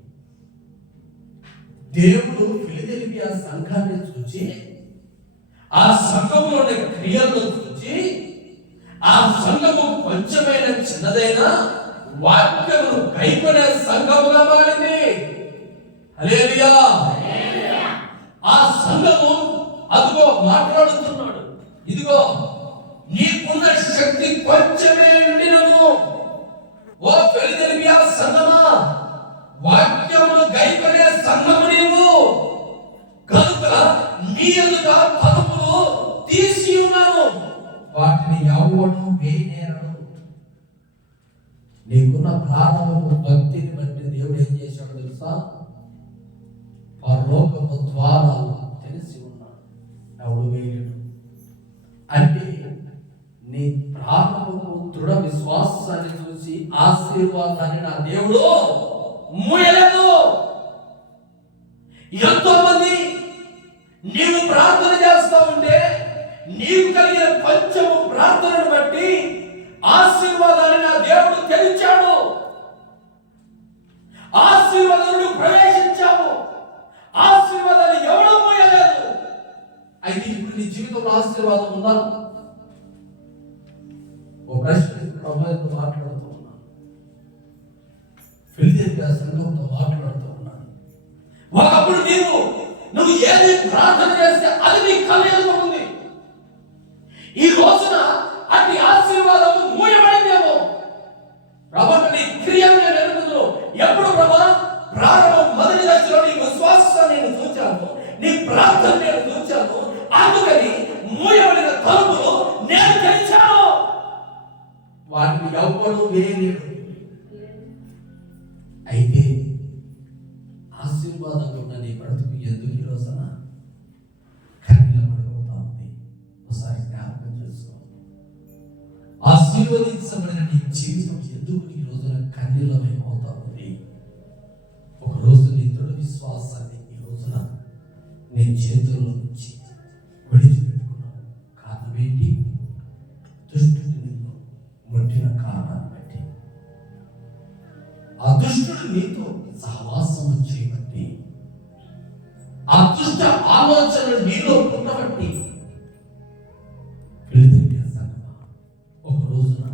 దేవుడు ఫిలిదెల్ఫియా సంఘాన్ని చూచి ఆ సంఘములోని క్రియలను చూచి ఆ సంఘము కొంచెమైన చిన్నదైన వాక్యమును కైకొనే సంఘముగా మారింది. హల్లెలూయా. ఆ సంఘము అదిగో మాట్లాడుతున్నాడు, ఇదిగో నీకున్న శక్తి కొంచెమే ఉండినను ఓ ఫిలిదెల్ఫియా సంఘమా, వాక్యమును కైకొనే సంఘము నీవు కనుక నీ ఎదుట తలుపులు తీసి ఉన్నాను, వాటిని ఎవడు వేయనేరడు. నీకున్న ప్రారంభము భక్తిని బట్టి దేవుడు ఏం చేశాడు తెలుసా? పరలోకపు ద్వారాలు తెలిసి ఉన్నాడు, ఎవడు వేయలేడు. అంటే నీ ప్రారంభము దృఢ విశ్వాసాన్ని చూసి ఆశీర్వాదాన్ని నా దేవుడు మూయలేదు. ఎంతో మంది నీవు ప్రార్థన చేస్తా ఉంటే నీవు కలిగిన కొంచెము ప్రార్థనను బట్టి ఆశీర్వాదాన్ని నా దేవుడు తెలిచాడు, ఆశీర్వాదాన్ని ప్రవేశించావు, ఆశీర్వాదాన్ని ఎవడు మోయలేదు. అయితే ఇప్పుడు నీ జీవితంలో ఆశీర్వాదం ఉందా? ఓ ప్రశ్న ప్రభుత్వంతో మాట్లాడుతూ ఉన్నాను, ఫిలిదెల్ఫియా సంఘంతో మాట్లాడుతూ ఉన్నాను. ఒకప్పుడు నువ్వు ఏది ప్రార్థన చేస్తే అది నీ కలగలుగుతుంది. ఈ రోజున అతి ఆశీర్వాదము మూయబడిందేమో. ప్రభు నీ క్రియలు నేను ఎరుగుదును. ఎప్పుడు ప్రభు? ప్రారంభం మొదటి దశలో నీ విశ్వాసాన్ని నేను చూచాను, నీ ప్రార్థన నేను చూచాను, అందుకని మూయబడిన తలుపులు నేను తెరిచాను, వాటిని ఎవ్వడు వేయలేడు. అయితే ఆశీర్వాదంగా ఉన్న నీ బ్రతుకు ఎందుకు ఈ రోజున కన్నీళ్ళబడిపోతా ఉంది? ఒకసారి జ్ఞాపకం చేసుకో. ఆశీర్వదించబడిన నీ జీవితం ఎందుకు ఈ రోజున కన్నీళ్ళమైపోతా ఉంది? ఒక రోజు నీ దృఢ విశ్వాసాన్ని ఈ రోజున నీ చేతుల్లో నుంచి విడిచిపెట్టుకున్నావు. కారణం ఏంటి? దుష్టుడు నిన్ను ముట్టిన కారణాన్ని బట్టి, ఆ దుష్టుడు నీతో సహవాసం చేయబట్టి, ఆ దుష్ట ఆలోచనలు నీలో పుట్టబట్టి ఫిలిదెల్ఫియా సంఘమా, ఒక రోజున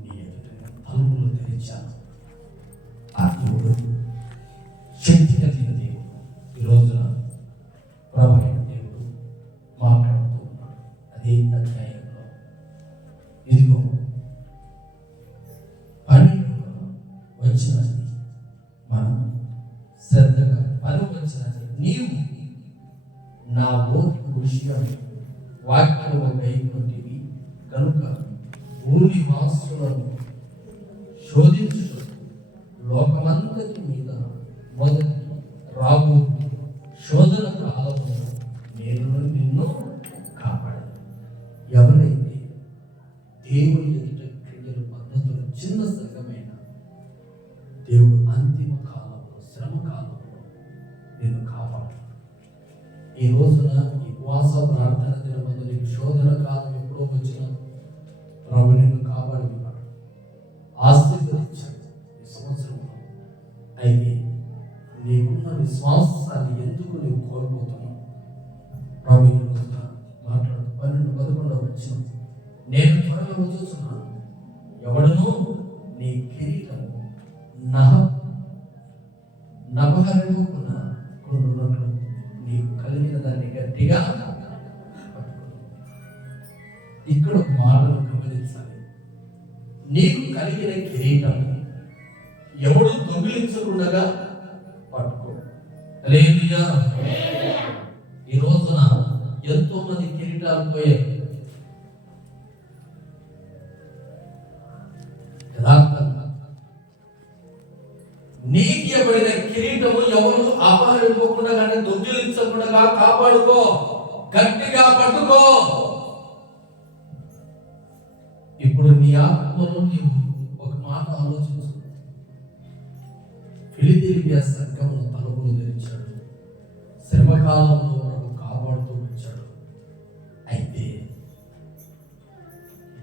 నీ ఎదుట తలుపులు తెరిచాను. ఆ దేవుడు శక్తి కలిగిన దేవుడు ఈ రోజున ప్రభు అయిన దేవుడు మాట్లాడుతూ ఉన్నాడు. అదే అధ్యాయంలో ఇదిగో 12వ వచనాన్ని మనం శ్రద్ధగా 10వ వచనాన్ని నీవు నా బోధకు విషయం వాక్యము గైకొంటివి కనుక భూమి వాసులను శోధించు లోకమంతటి మీద మొదటి రాబో శోధన కాలంలో నేను నిన్ను కాపాడాను. ఎవరైతే దేవుని ఎదుట క్రియలు పద్ధతులు చిన్న సంఘమైన దేవుడు అంతిమ కాలంలో శ్రమ కాలంలో నేను కాపాడు. ఈ రోజున ఈ ఉపవాస ప్రార్థన దినమందు నీకు శోధన కాలం ఎప్పుడో వచ్చినా ప్రభు నిన్ను కాపాడి ఉన్నాడు, ఆశీర్వదించాడు ఈ సంవత్సరంలో. అయితే నీకున్న విశ్వాసాన్ని ఎందుకు నీవు కోల్పోతున్నావు? ప్రభు ఈ రోజున మాట్లాడుతూ 12-11 వచ్చిన నేను త్వరగా వచ్చుతున్నాను, ఎవడనూ నీ కిరీటము నభహరించుకున్న కొన్నున్నట్లు నీకు కలిగిన దాన్ని గట్టిగా పట్టుకో. ఇక్కడ ఒక మాటను గమనించాలి. నీకు కలిగిన కిరీటం ఎవడు దొంగిలించకుండా పట్టుకో. హల్లెలూయా. ఈ రోజున ఎంతో మంది కిరీటాలు పోయాయి. యథార్థంగా నీకు ఇవ్వబడిన కిరీటము ఎవరు అపహరింపకుండా కానీ దొంగిలించకుండా కాపాడుకో, గట్టిగా పట్టుకో. ఇప్పుడు నీ ఆత్మలో నీవు ఒక మాట ఆలోచించు. ఫిలిదెల్ఫియా సంఘమును తలుపులు తెరిచాడు, శ్రమకాలంలో మనకు కాపాడుతూ వచ్చాడు. అయితే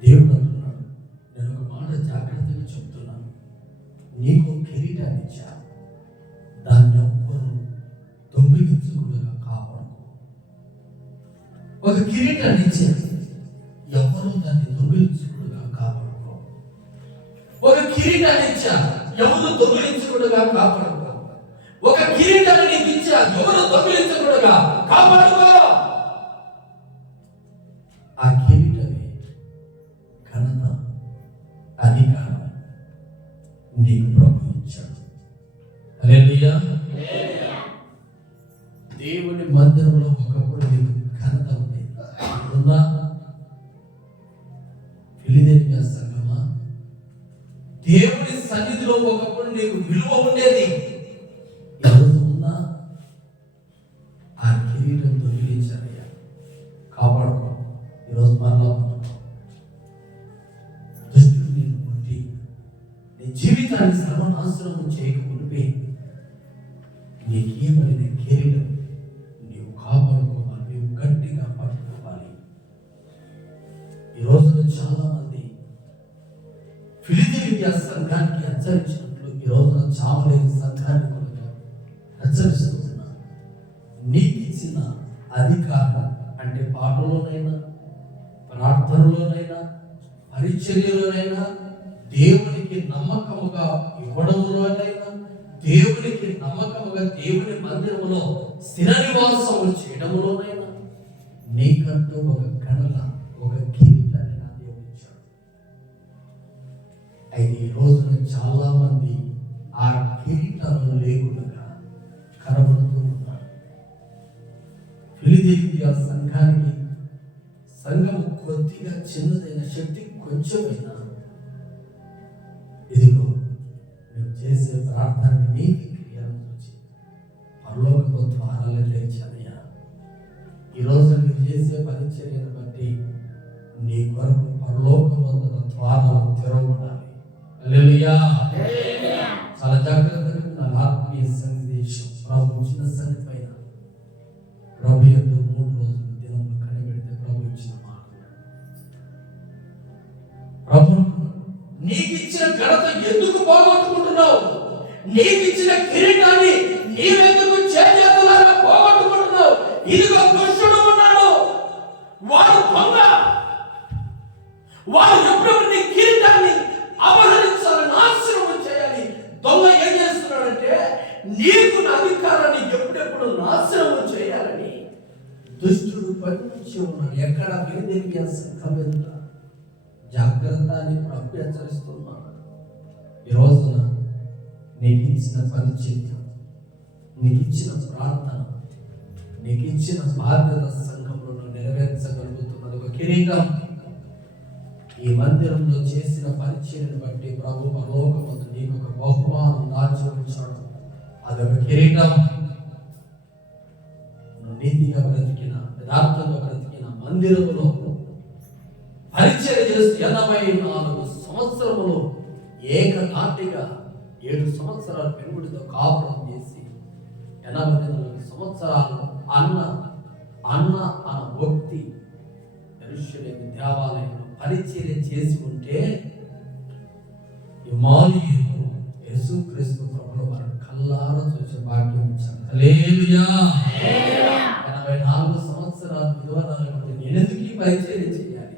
దేవుడు అంటున్నాడు, నేను ఒక మాట జాగ్రత్తగా చెప్తున్నాను, నీకు కిరీటాన్ని ఇచ్చా, దాన్ని ఎవ్వరు దొంగిలించకుండా కాపాడుకో. ఒక కిరీటాన్ని ఇచ్చా, ఎవరు దాన్ని దొంగిలించకుండా కాపాడుకో. ఒక కిరీటాన్ని ఇచ్చా, ఎవరు దొంగిలించకుండా కాపాడుకో. ఒక కిరీటాన్ని నీకు ఇచ్చా, ఎవరు దొంగిలించకుండా కాపాడుకో. ఆ కిరీటమే ఘనత, అధికారం నీకు ప్రభు ఇచ్చాడు. హల్లెలూయా. దేవుని మందిరంలో ఒకప్పుడు నీకు ఘనత ఉండేది. ఉందా? ఫిలిదెల్ఫియా సంఘమా, దేవుని సన్నిధిలో ఒకప్పుడు నీకు విలువ ఉండేది. ఈరోజు ఉందా? ఆ కిరీటం దొంగిలించారయ్యా, కాపాడుకో. ఈరోజు మరలా దుష్టుడు నేను ముట్టి నీ జీవితాన్ని సర్వనాశనం చేయకమునిపే నీకు ఏమైనా కిరీటం నీవు కాపాడుకోవాలి, నీవు గట్టిగా పట్టుకోవాలి. ఈ రోజున చాలా మంది ఫిలిదెల్ఫియా సంఘానికి హెచ్చరించినట్లు ఈ రోజున చావలేని సంఘాన్ని కూడా హెచ్చరిస్తున్నారు. నీకు ఇచ్చిన అధికారం అంటే పాటలోనైనా, ప్రార్థనలోనైనా, పరిచర్యలోనైనా, దేవునికి నమ్మకముగా ఇవ్వడంలోనైనా, దేవునికి నమ్మకముగా దేవుని మందిరములో స్థిర నివాసము చేయడంలోనైనా నీకంటూ ఒక ఘనత, ఒక కిరీటాన్ని నా దేవుడు ఇచ్చాడు. అయితే ఈ రోజున చాలా మంది ఆ కిరీటాలు లేకుండా కనబడుతూ ఉన్నారు. ఫిలిదెల్ఫియా సంఘానికి సంఘము కొద్దిగా చిన్నదైన, శక్తి కొంచెమైనా, ఇదిగో నువ్వు చేసే ప్రార్థన నీతి క్రియలను చూసి పరలోకపు ద్వారాలు తెరిచానయ్యా. ఈరోజు నువ్వు చేసే పరిచర్యను బట్టి నీ కొరకు పరలోకమందున ద్వారాలు తెరవబడాలి. హల్లెలూయా. చాలా జాగ్రత్తగా నా ఆత్మీయ సందేశం ప్రభు ఇచ్చిన సంగతి పైన ప్రభు యందు 3 రోజులు దినములు కనిపెడితే ప్రభు ఇచ్చిన మాట. ప్రభు నీకు ఇచ్చిన ఘనత ఎందుకు పోగొట్టుకుంటున్నావు? నీకు ఇచ్చిన కిరీటాన్ని నీవెందుకు చేతులారా పోగొట్టుకుంటున్నావు? ఇదిగో దుష్టుడు ఉన్నాడు, వాడు దొంగ. వాడు ఎప్పుడు నీ కిరీటాన్ని అపహరించాలి, నాశనం చేయాలి. దొంగ ఏం చేస్తున్నాడంటే నీకు అధికారాన్ని ఎప్పుడెప్పుడు నాశనం చేయాలని దుష్టుడు పట్టించి ఉన్నాడు. ఎక్కడ ఫిలిదెల్ఫియా సంఘం ఎదుట జాగ్రత్త అని ప్రభు హెచ్చరిస్తున్నాడు. ఈ రోజున నీకు ఇచ్చిన పరిచర్య, నీకు ఇచ్చిన ప్రార్థన, నీకు ఇచ్చిన బాధ్యత సంఘంలో నువ్వు నెరవేర్చగలుగుతున్నది. ఒక కిరీటం ఈ మందిరంలో చేసిన పరిచయను బట్టి ప్రభు పరలోకమందు నీకు ఒక బహుమానం దాచి ఉంచాడు. అదొక కిరీటం. నువ్వు నీతిగా బ్రతికిన, యథార్థంగా బ్రతికిన మందిరంలో పరిచయం చేస్తూ 84 సంవత్సరములు ఏకనాటిగా 7 సంవత్సరాలు పెరుగుడితో కాపురం చేసి 84 సంవత్సరాలు అన్న అన్న భక్తి యెరూషలేము దేవాలయంలో పరిచర్య చేసి ఉంటే ఇమ్మానుయేలు యేసుక్రీస్తు ప్రభువు వారు కళ్ళారా చూసే భాగ్యం ఇచ్చారు. హల్లెలూయా. 84 సంవత్సరాలు విధవరాలు నేనెందుకు ఈ పరిచర్య చేయాలి,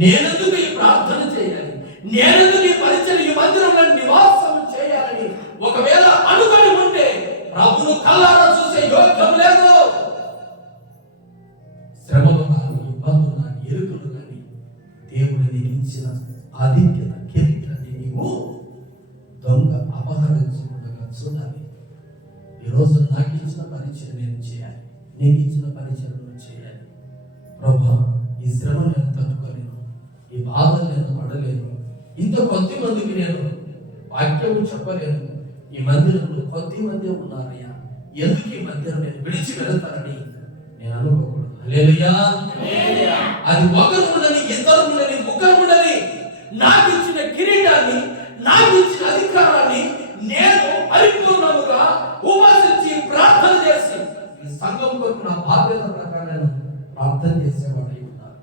నేనెందుకు ఈ ప్రార్థన చేయాలి, నేనెందుకు ఈ పరిచర్య ఈ మందిరంలో నివాసం చేయాలని ఒకవేళ అనుకొని ఉంటే ప్రభువును కళ్ళారా చూసే యోగ్యం లేదు. శ్రమలు కానీ, ఇబ్బందులు కానీ, ఎరుకలు కానీ దేవుడు నీకు ఇచ్చిన ఆధిక్యత కిరీటాన్ని నీవు దొంగ అపహరించకుండా చూడాలి. ఈరోజు నాకు ఇచ్చిన పరిచయం నేను చేయాలి, నీకు ఇచ్చిన పరిచయం నువ్వు చేయాలి. ప్రభా, ఈ శ్రమ నేను తట్టుకోలేను, ఈ బాధ నేను పడలేను, ఇంత కొద్ది మందికి నేను వాక్యం చెప్పలేను, ఈ మందిరంలో కొద్ది మంది ఉన్నారయ్యా, ఎందుకు ఈ మందిరం నేను విడిచి వెళ్తానని నేను అనుకోకూడదు. హల్లెలూయా. అది ఒకరు ఉండని, ఇద్దరు ఉండని, ముగ్గురు ఉండని, నాకు ఇచ్చిన కిరీటాన్ని, నాకు ఇచ్చిన అధికారాన్ని నేను పరిపూర్ణముగా ఉపవాసించి ప్రార్థన చేసి ఈ సంఘం కొరకు నా బాధ్యత ప్రకారం నేను ప్రార్థన చేసేవాడు అయి ఉన్నాను.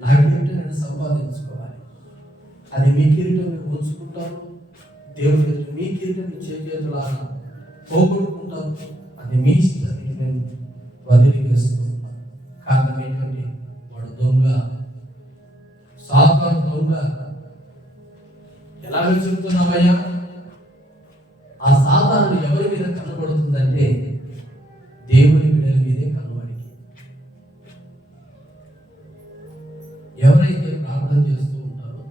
నా కిరీటం నేను సంపాదించుకోవాలి. అది మీ కిరీటం మీరు ఉంచుకుంటారు, దేవుడు మీ కిరీటం మీ చేతులారా పోగొట్టుకుంటారు. అది మీ ఇష్టాన్ని నేను వదిలివేస్తూ ఉన్నాను. కారణం ఏంటంటే వాడు దొంగ, సాతాను దొంగ. ఎలా చెబుతున్నామయ్యా? ఆ సాతాను ఎవరి మీద కనబడుతుందంటే దేవుని బిడ్డల మీదే కనబడికి. ఎవరైతే ప్రార్థన చేస్తూ ఉంటారో,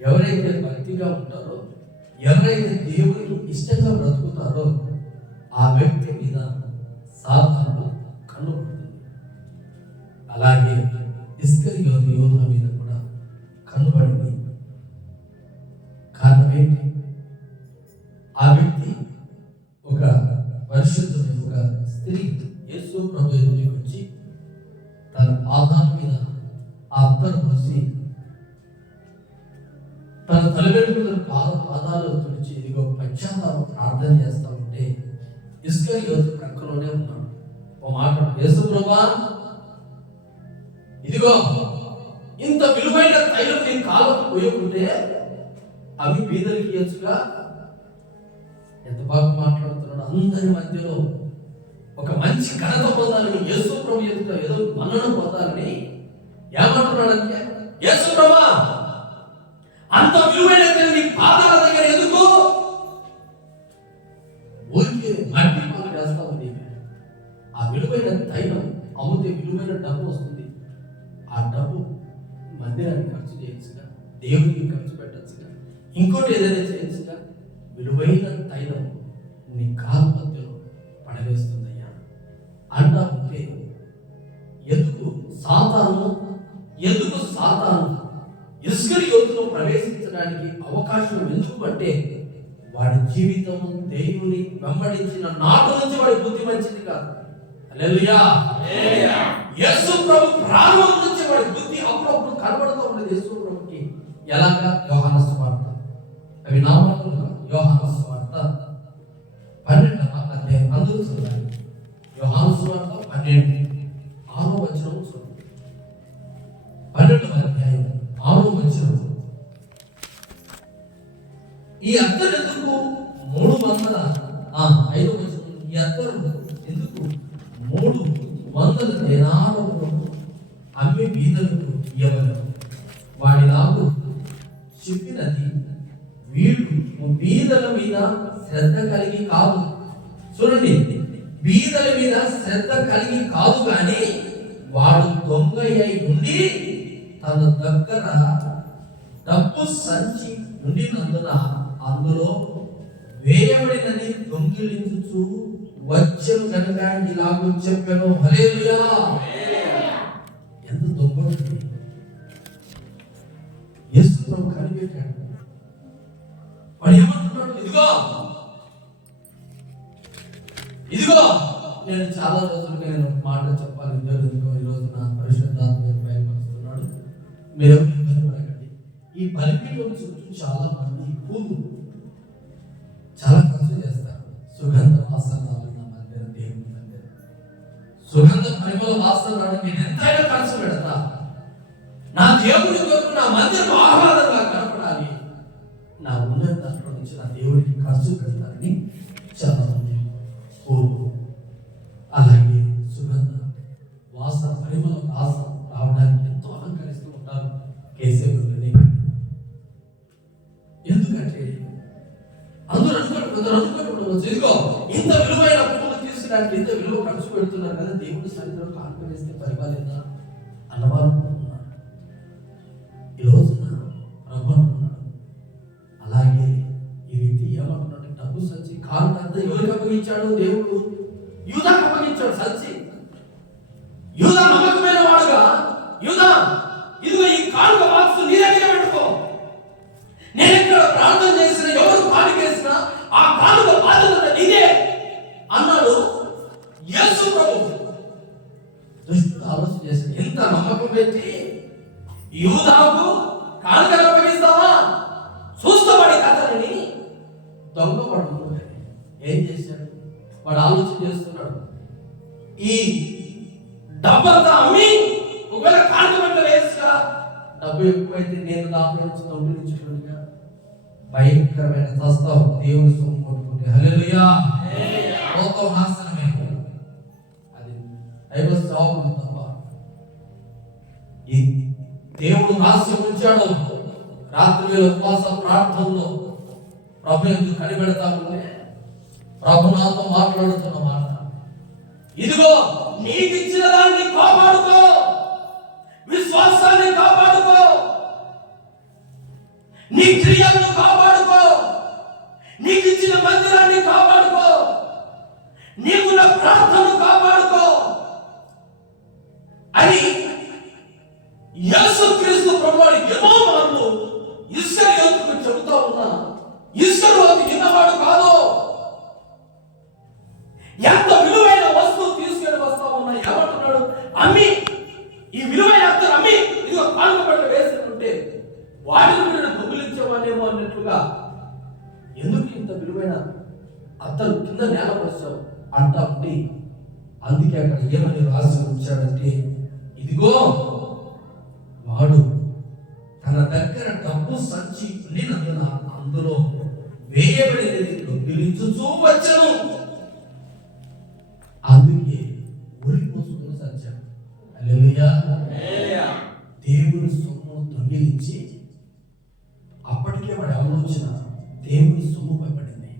ఎవరైతే భక్తిగా ఉంటారో, ఎవరైతే దేవునికి ఇష్టంగా బ్రతుకుతారో ఆ వ్యక్తి మీద సాతాను కన్నుపడుతుంది. అలాగే ఇస్కరియోతు యోధ మీద కూడా కన్నుపడింది. కారణం ఏంటి? ఆ వ్యక్తి ఒక పరిశుద్ధమైన ఒక స్త్రీ యేసు ప్రభు ఎదుటికి వచ్చి తన పాదాల మీద ఆ అత్తరు పోసి తన తలవెంట్రుకల పాదాలు తుడిచి ఇదిగో పశ్చాత్తాపం ప్రార్థన చేస్తా ఉంటే ఇస్కరియోతు ప్రక్కలోనే ఉన్నాడు. ఓ మాట, యేసు ప్రభువా, ఇదిగో ఇంత విలువైన తైలం నీ కాళ్ళకు పోయకుంటే అవి బీదలకి ఇయ్యొచ్చుగా. ఎంత బాగా మాట్లాడుతున్నాడు. అందరి మధ్యలో ఒక మంచి ఘనత పొందాలని, యేసు ప్రభు ఎదుట ఏదో మన్నను పొందాలని ఏమంటున్నాడంటే, యేసు ప్రభువా, అంత విలువైన తైలం నీ పాదాల దగ్గర ఎందుకు? ఊరికి మట్టి పాలు వేస్తా ఉంది. ఆ విలువైన తైలం అమ్మితే విలువైన డబ్బు వస్తుంది. ఆ డబ్బు మందిరానికి ఖర్చు చేయొచ్చుగా, దేవునికి ఖర్చు పెట్టచ్చుగా, ఇంకోటి ఏదైనా చేయొచ్చుగా. విలువైన తైలం నీ కాలు మధ్యలో పడవేస్తుందయ్యా అంటా ఉంటే ఎందుకు సాతాను ఇస్కరియోతులో ప్రవేశించడానికి అవకాశం ఎందుకు అంటే వాడి జీవితం దేవుని వెంబడించిన నాటు నుంచి వాడి బుద్ధి మంచిది కాదు. హల్లెలూయా. యేసు ప్రభు ప్రారంభం నుంచి వాడి బుద్ధి అప్పుడప్పుడు కనబడుతూ ఉండేది యేసు ప్రభుకి. ఎలాగా? యోహాను సువార్త, అవి నామములుగా యోహాను సువార్త 12వ అధ్యాయం అందరూ చదవాలి. యోహాను సువార్త 12వ వచనం చూడండి. 12వ అధ్యాయం 6వ వచనం. ఈ అత్తరు ఎందుకు 5వ వచనం. ఈ అత్తరు ఎందుకు 300 దేనారములు అమ్మి బీదలకు ఇవ్వగలరు. వాడి నాకు చెప్పినది వీడు బీదల మీద శ్రద్ధ కలిగి కాదు. చూడండి, బీదల మీద శ్రద్ధ కలిగి కాదు కానీ వాడు దొంగ అయి ఉండి తన దగ్గర డబ్బు సంచి ఉండినందున అందులో వేయబడినది దొంగిలించుచు వచ్చం కనుక ఇలాగూ చెప్పాను. హల్లెలూయా. ఎంత దొంగ యేసు ప్రభు కనిపెట్టాడు. వాడు ఏమంటున్నాడు? ఇదిగో నేను చాలా రోజులుగా నేను ఒక మాట చెప్పాలి. ఈ రోజు నా పరిశుద్ధాత్మ బయలుపరుస్తున్నాడు. మీరు ఇబ్బంది పడకండి. ఈ బలిపీఠం చుట్టూ చాలా మంది పూలు చాలా ఖర్చు చేస్తారు. సుగంధ వాసనలు నా మందిరం, దేవుని మందిరం, సుగంధ పరిమళ వాసనలు నేను ఎంతైనా ఖర్చు పెడతా. నా దేవుడి కొరకు నా మందిరం ఆహ్లాదంగా కనపడాలి, నా ఉన్న దాంట్లో నుంచి నా దేవుడికి ఖర్చు పెడతానని చాలా మంది పూలు అలాగే సుగంధ వాసన పరిమళ వాసన రావడానికి ఎంతో అలంకరిస్తూ ఉంటారు కేసీఆర్. ఎందుకంటే అందరూ అనుకుంటున్నారు, ఇదిగో ఇంత విలువైన పువ్వులు తీసుకురానికి ఇంత విలువ ఖర్చు పెడుతున్నారు కదా, దేవుడి సన్నిధిలో కానుక వేస్తే పరిపాలేదా అన్నవారు ఉన్నారు. ఈ రోజున ప్రభు అంటున్నాడు, అలాగే ఈ రీతి ఏమంటున్నాడు, డబ్బు సంచి కానుక అంతా ఎవరికి అప్పగించాడు? దేవుడు యూదాకు అప్పగించాడు సంచి. యూదా నమ్మకమైన వాడుగా, యూదా ఇదిగో ఈ కానుక బాక్స్ నీ దగ్గర పెట్టుకో, నేను ఇక్కడ ప్రార్థన చేసిన ఎవరు కానుకేసినా ఆ కానుక బాధ్యత నీదే అన్నాడు యేసు ప్రభు. దుష్టుడు ఆలోచన చేశాడు, ఎంత నమ్మకం పెట్టి యూదాకు కానుక అప్పగిస్తావా, చూస్తావాడి కథని. దొంగవాడు ఏం చేశాడు? వాడు ఆలోచన చేస్తున్నాడు, ఈ డబ్బంతా అమ్మి ఒకవేళ కానుక పట్ల వేస్తా, డబ్బు ఎక్కువైతే నేను దాంట్లో నుంచి దొంగిలించుకుంటుగా భయంకరమైన చస్తావు, దేవుని సొమ్ము కొట్టుకుంటే. హల్లెలూయా. లోకం నాశనమే, అది దైవ సేవకులు తప్ప. ఈ దేవుడు రహస్యం ఉంచాడు. రాత్రి వేళ ఉపవాస ప్రార్థనలో ప్రభు ఎందుకు కనిపెడతా ఉంటే ప్రభు నాతో మాట్లాడుతున్న మాట, ఇదిగో నీకు ఇచ్చిన దాన్ని కాపాడుకో, విశ్వాసాన్ని కాపాడుకో, నీ క్రియలను కాపాడుకో, నీకు ఇచ్చిన మందిరాన్ని కాపాడుకో, నీకున్న ప్రార్థనను కాపాడుకో అని యేసుక్రీస్తు ప్రభువు ఎన్నో మార్లు ఇశ్రాయేలుకు చెబుతా ఉన్నా. ఇశ్రాయేలు విన్నవాడు కాదు. ఎంత విలువైన వస్తువు తీసుకొని వస్తా ఉన్నా, ఏమంటున్నాడు? అమ్మి, ఈ విలువైన అత్తరు అమ్మి ఇదిగో కానుక పట్ల వేస్తుంటే వాటిని మీరు దొంగిలించేవాళ్ళేమో అన్నట్లుగా, ఎందుకు ఇంత విలువైన అత్తరు కింద నేల పోసావు అంటా ఉండి, అందుకే అక్కడ ఏమని రాసి ఉంచాడంటే, ఇదిగో వాడు తన దగ్గర డబ్బు సంచి ఉండినందున అందులో వేయబడినది దొంగిలించుచూ వచ్చను, అందుకే ఊరిపోసుకుని సత్యం. హల్లెలూయా. దేవుని సొమ్ము దొంగిలించి, అప్పటికే వాడి ఆలోచన దేవుని సొమ్ము పడింది,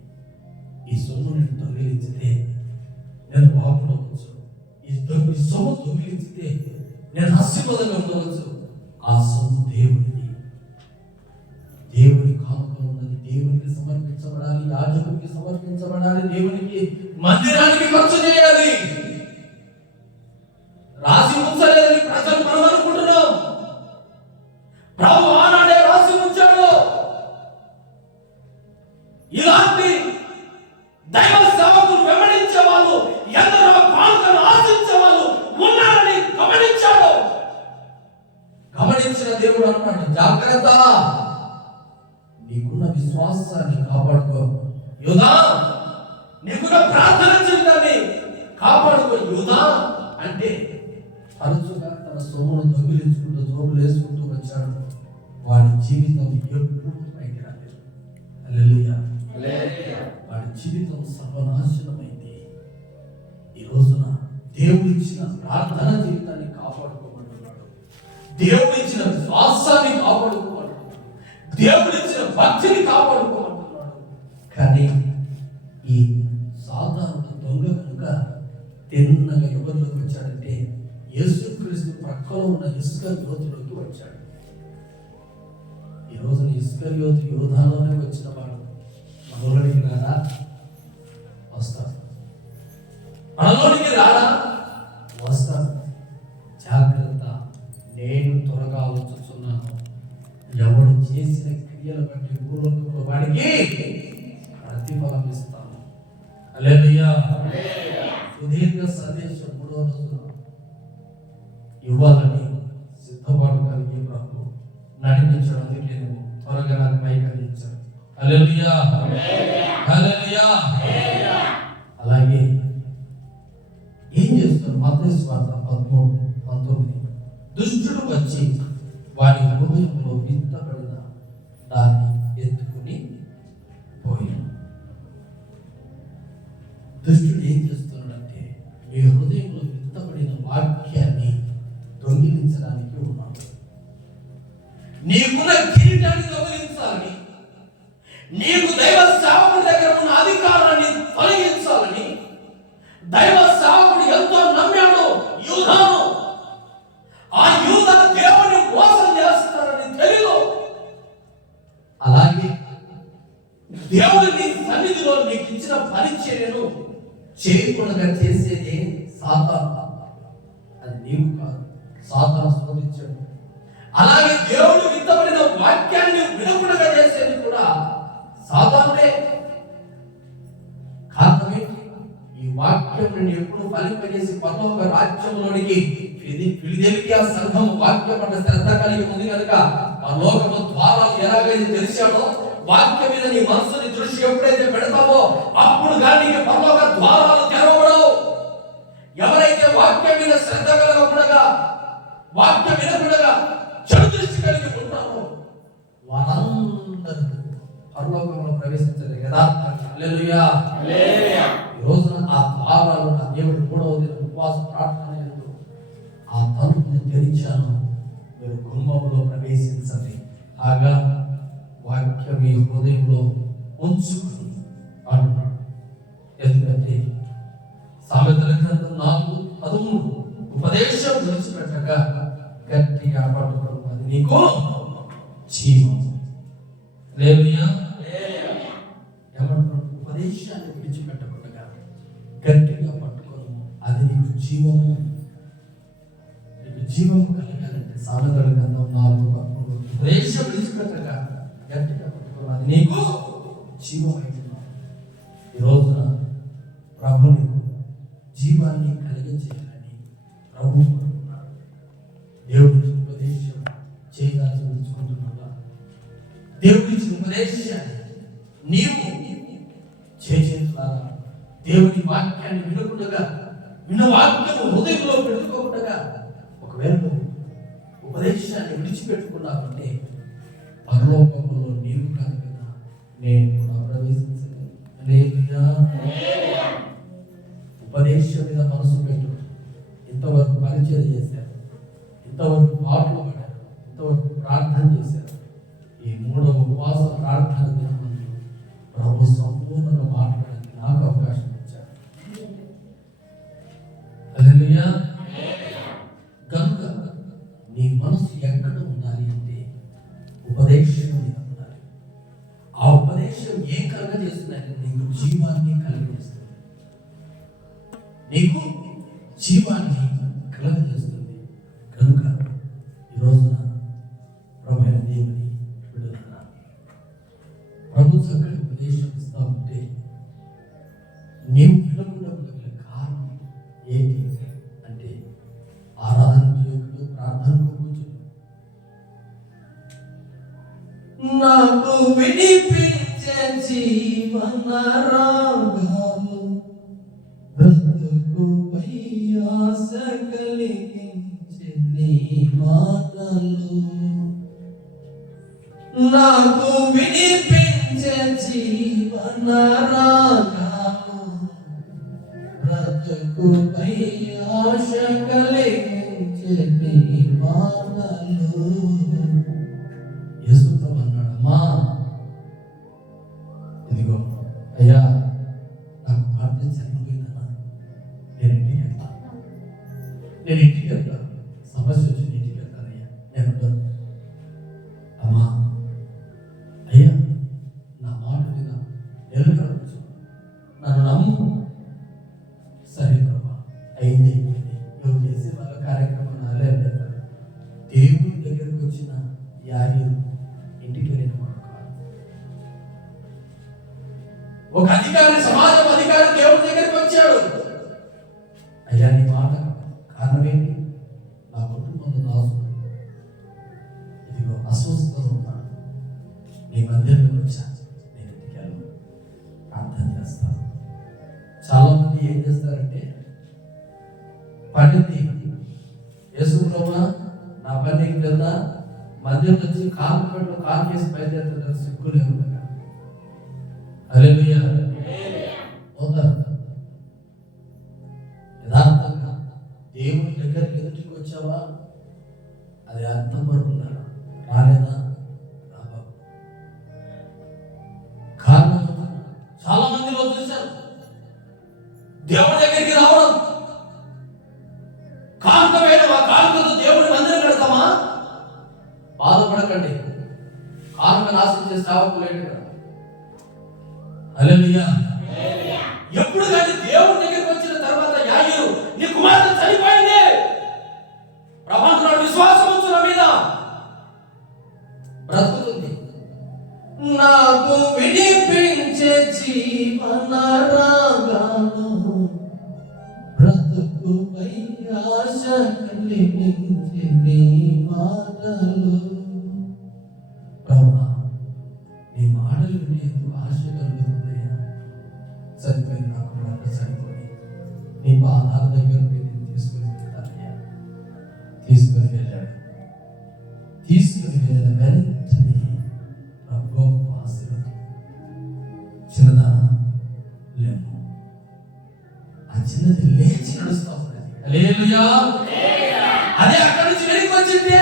ఈ సొమ్ము నేను దొంగిలించితే నేను బాగుండవచ్చు, ఈ సొమ్ము దొంగిలించితే నేను ఆశీర్వాదంగా ఉండవచ్చు. ఆ సొమ్ము దేవుడిని, దేవుని కానుకలో ఉన్నది దేవునికి సమర్పించబడాలి, యాజకునికి సమర్పించబడాలి, దేవునికి మందిరానికి ఖర్చు చేయాలి. రాసి ఉంచలేదని ప్రజలు మనం అనుకుంటున్నాం. ప్రభు ఆనాడే రాసి ఉంచాడు. ఇలాంటి దైవ సేవకులు వెంబడించే వాళ్ళు, ఎందరో కానుకలు ఆశించే వాళ్ళు ఉన్నారని గమనించాడు. గమనించిన దేవుడు అన్నాడు, జాగ్రత్త, నీకున్న విశ్వాసాన్ని కాపాడుకో యూదా, నీకున్న ప్రార్థన జీవితాన్ని కాపాడుకో యూదా. అంటే తరచుగా తన సొమ్మును దొంగిలించుకుంటూ జోబులు వేసుకుంటూ వచ్చాడు. వాడి జీవితం ఎప్పుడు పైకి రాలేదు. హల్లెలూయా. వాడి జీవితం సర్వనాశనమైంది. ఈ రోజున దేవుడు ఇచ్చిన ప్రార్థన జీవితాన్ని కాపాడుకోమంటున్నాడు, దేవుడు ఇచ్చిన విశ్వాసాన్ని కాపాడుకోమంటున్నాడు, దేవుడు ఇచ్చిన భక్తిని కాపాడుకోమంటున్నాడు. కానీ ఈ సాధారణ దొంగ కనుక తిన్నగా ఎవరిలోకి వచ్చాడంటే యేసుక్రీస్తు ప్రక్కలో ఉన్న ఇస్కరియోతులోకి వచ్చాడు. ఈ రోజున ఇస్కరియోతు యోధాలోనే వచ్చిన వాడు మనోడికి రాదా? వస్తాడు. మనలోనికి రాడా? వస్తాను. జాగ్రత్త, నేను త్వరగా వచ్చుచున్నాను. ఎవడు చేసిన క్రియలు బట్టి భూలోకంలో వాడికి ప్రతిఫలం ఇస్తాను. హల్లెలూయా. సుదీర్ఘ సందేశం 3వ రోజున ఇవ్వాలని సిద్ధపాటు కలిగి ప్రభు నడిపించడం. అందుకే నేను త్వరగా నాకు మైక్ అందించాను. హల్లెలూయా, హల్లెలూయా. అలాగే ఏం చేస్తారు? మత్తయి సువార్త 13:19 దుష్టుడు వచ్చి వాడి హృదయంలో విత్తబడిన దాన్ని ఎత్తుకుని పోయాడు. దుష్టుడు ఏం చేస్తున్నాడంటే మీ హృదయంలో విత్తబడిన వాక్యాన్ని దొంగిలించడానికి ఉన్నాడు. నీకున్న కిరీటాన్ని దొంగిలించాలని, నీకు దైవ సేవకుడి దగ్గర ఉన్న అధికారాన్ని తొలగించాలని దైవ సేవకుడు ఎంతో నమ్మాడు యూదాను. ఆ యూదా దేవుని మోసం చేస్తారని తెలియదు. అలాగే దేవుడు నీ సన్నిధిలో నీకు ఇచ్చిన పరిచర్యను చేయకుండా చేసేది సాతాను. అది నీవు కాదు, సాతాను శోధించాడు. అలాగే దేవుడు విత్తబడిన వాక్యాన్ని వినకుండా చేసేది కూడా సాతానుడే. కారణం ఏంటి? ఈ వాక్యం ఎప్పుడు ఫలింపజేసి పరలోక రాజ్యంలోనికి ఫిలదెల్ఫియా సంఘం వాక్యం పట్ల శ్రద్ధ కలిగి ఉంది కనుక పరలోకము ద్వారాలు ఎలాగైతే తెలిసాడో, వాక్యం మీద నీ మనసుని దృష్టి ఎప్పుడైతే పెడతావో అప్పుడు కానీ పరలోక ద్వారాలు తెరవబడవు. ఎవరైతే వాక్యం మీద శ్రద్ధ కలగకుండా, వాక్యం వినకుండా చెడు దృష్టి కలిగి ఉంటారో వారందరూ పరలోకంలో ప్రవేశించరు యథార్థంగా. హల్లెలూయా. ఈ రోజున ఆ ద్వారాలు నా దేవుడు 3వ దినం ఉపవాస ప్రార్థన చేస్తూ ఆ తలుపుని తెరిచాను, మీరు కుటుంబంలో ప్రవేశించండి. ఆగా వాక్యం మీ హృదయంలో ఉంచుకుని అంటున్నాడు. ఎందుకంటే సామెతల గ్రంథం 4:13 ఉపదేశం విడిచిపెట్టగా గట్టిగా పట్టుకోవడం అది నీకు జీవం. హల్లెలూయా. ఏమంటున్నాడు? ఉపదేశాన్ని విడిచిపెట్టకుండా గట్టిగా పట్టుకోవడం అది నీకు జీవము. నీకు జీవము కలగాలంటే సామెతల గ్రంథం 4:13 ఉపదేశం విడిచిపెట్టగా గట్టిగా పట్టుకోవడం అది నీకు జీవం అవుతున్నావు. ఈ రోజున ప్రభు నీకు జీవాన్ని కలిగించేయాలని ప్రభు కోరుకున్నాడు. దేవుడి ఉపదేశం చేయడానికి విడుచుకుంటున్నావా? దేవుడి ఉపదేశాన్ని నీవు చేసేట్లాగా దేవుని వాక్యాన్ని వినకుండా, విన్న వాక్యము హృదయంలో పెట్టుకోకుండా ఒకవేళ ఉపదేశాన్ని విడిచిపెట్టుకున్నావంటే పరలోకంలో నీవు కాదు కదా, నేను కూడా ప్రవేశించలేదు. ఉపదేశం మీద మనసు పెట్టు. ఇంతవరకు పరిచయం చేశారు, ఇంతవరకు పాటలు పడ్డారు, ఇంతవరకు ప్రార్థన చేశారు. ఈ 3వ ఉపవాస ప్రార్థన దినమందు ప్రభు సంపూర్ణంగా మాట్లాడడానికి నాకు అవకాశం ఇచ్చారు. హల్లెలూయా. కనుక నీ మనసు ఎక్కడ ఉండాలి అంటే ఉపదేశం మీద ఉండాలి. ఆ ఉపదేశం ఏం కలుగజేస్తుందంటే నీకు జీవాన్ని కలిగజేస్తుంది, నీకు జీవాన్ని కలుగజేస్తుంది. కనుక ఈ రోజున ప్రభు దేవుని విడుదల, ప్రభు చక్కటి ఉపదేశం ఇస్తా ఉంటే నీవు వినకుండా ఉండగల కారణం ఏంటి అంటే ఆరాధన యోగులు ప్రార్థనకు కూర్చుని నాకు వినిపించే జీవన రాగాలు బ్రతుకుపై ఆశ కలిగించే నీ మాటలు, నాకు వినిపించే జీవన రాగాలు బ్రతుకుపై ఆశ కలిగించే నీ మాటలు. యేసు ప్రభు అన్నాడమ్మా, ఇదిగో అయ్యా నాకు భారత చనిపోయిందన్నా, నేను ఇంటికి వెళ్తాను, సమస్య వచ్చి ఇంటికి వెళ్తానయ్యా, నేను ఉంటాను. అమ్మా అయ్యా నా మాట మీద నిలకడ, నన్ను నమ్ము. సరే ప్రభు మందిరంలోకి వచ్చాను, నేను ఇంటికి వెళ్ళను, ప్రార్థన చేస్తాను. చాలా మంది ఏం చేస్తారంటే, పనిని యేసు ప్రభువా నా పని లేదా మందిరం వచ్చి కాలు పెట్టు కాలు చేసి బయలుదేరుతారు, సిగ్గులేవు. హల్లెలూయా. యథార్థంగా దేవుని దగ్గరికి ఎదుటికి వచ్చావా, అది అర్థం వరకు ఉన్నాడు, రాలేదా రాబా. కారణం చాలా మందిలో చూశారు, దేవుడి దగ్గరికి రావడం కానుక వేయడం, ఆ కానుకతో దేవుడి మందిరం కడతామా? బాధపడకండి, కానుక నాశనం చేసి సావకులేడు కదా. హల్లెలూయా. ఎప్పుడు కానీ దేవుడి దగ్గరికి వచ్చిన తర్వాత యాయిరు నీ కుమార్తె చనిపోయింది, ప్రభావంతో విశ్వాసం ఉంచు, నా మీద బ్రతుకుతుంది, నాకు విడిపించే జీవన రాగాలు, బ్రతుకుపై ఆశ కలిగించే నీ మాటలు. ప్రభువా నీ మాటలు వినేందుకు ఆశ కలుగుతుందయ్యా. చనిపోయింది నా కుమార్తె చనిపోయి, నీ పాదాల దగ్గర నేను తీసుకుని వెళ్తానయ్యా. తీసుకుని వెళ్ళాడు. తీసుకుని వెళ్ళిన వెంటనే ప్రభు ఆశీర్వాదం, చిన్నదానా లేము. ఆ చిన్నది లేచి నడుస్తా ఉన్నది. హల్లెలూయా. అదే అక్కడి నుంచి వెనక్కి వచ్చింది.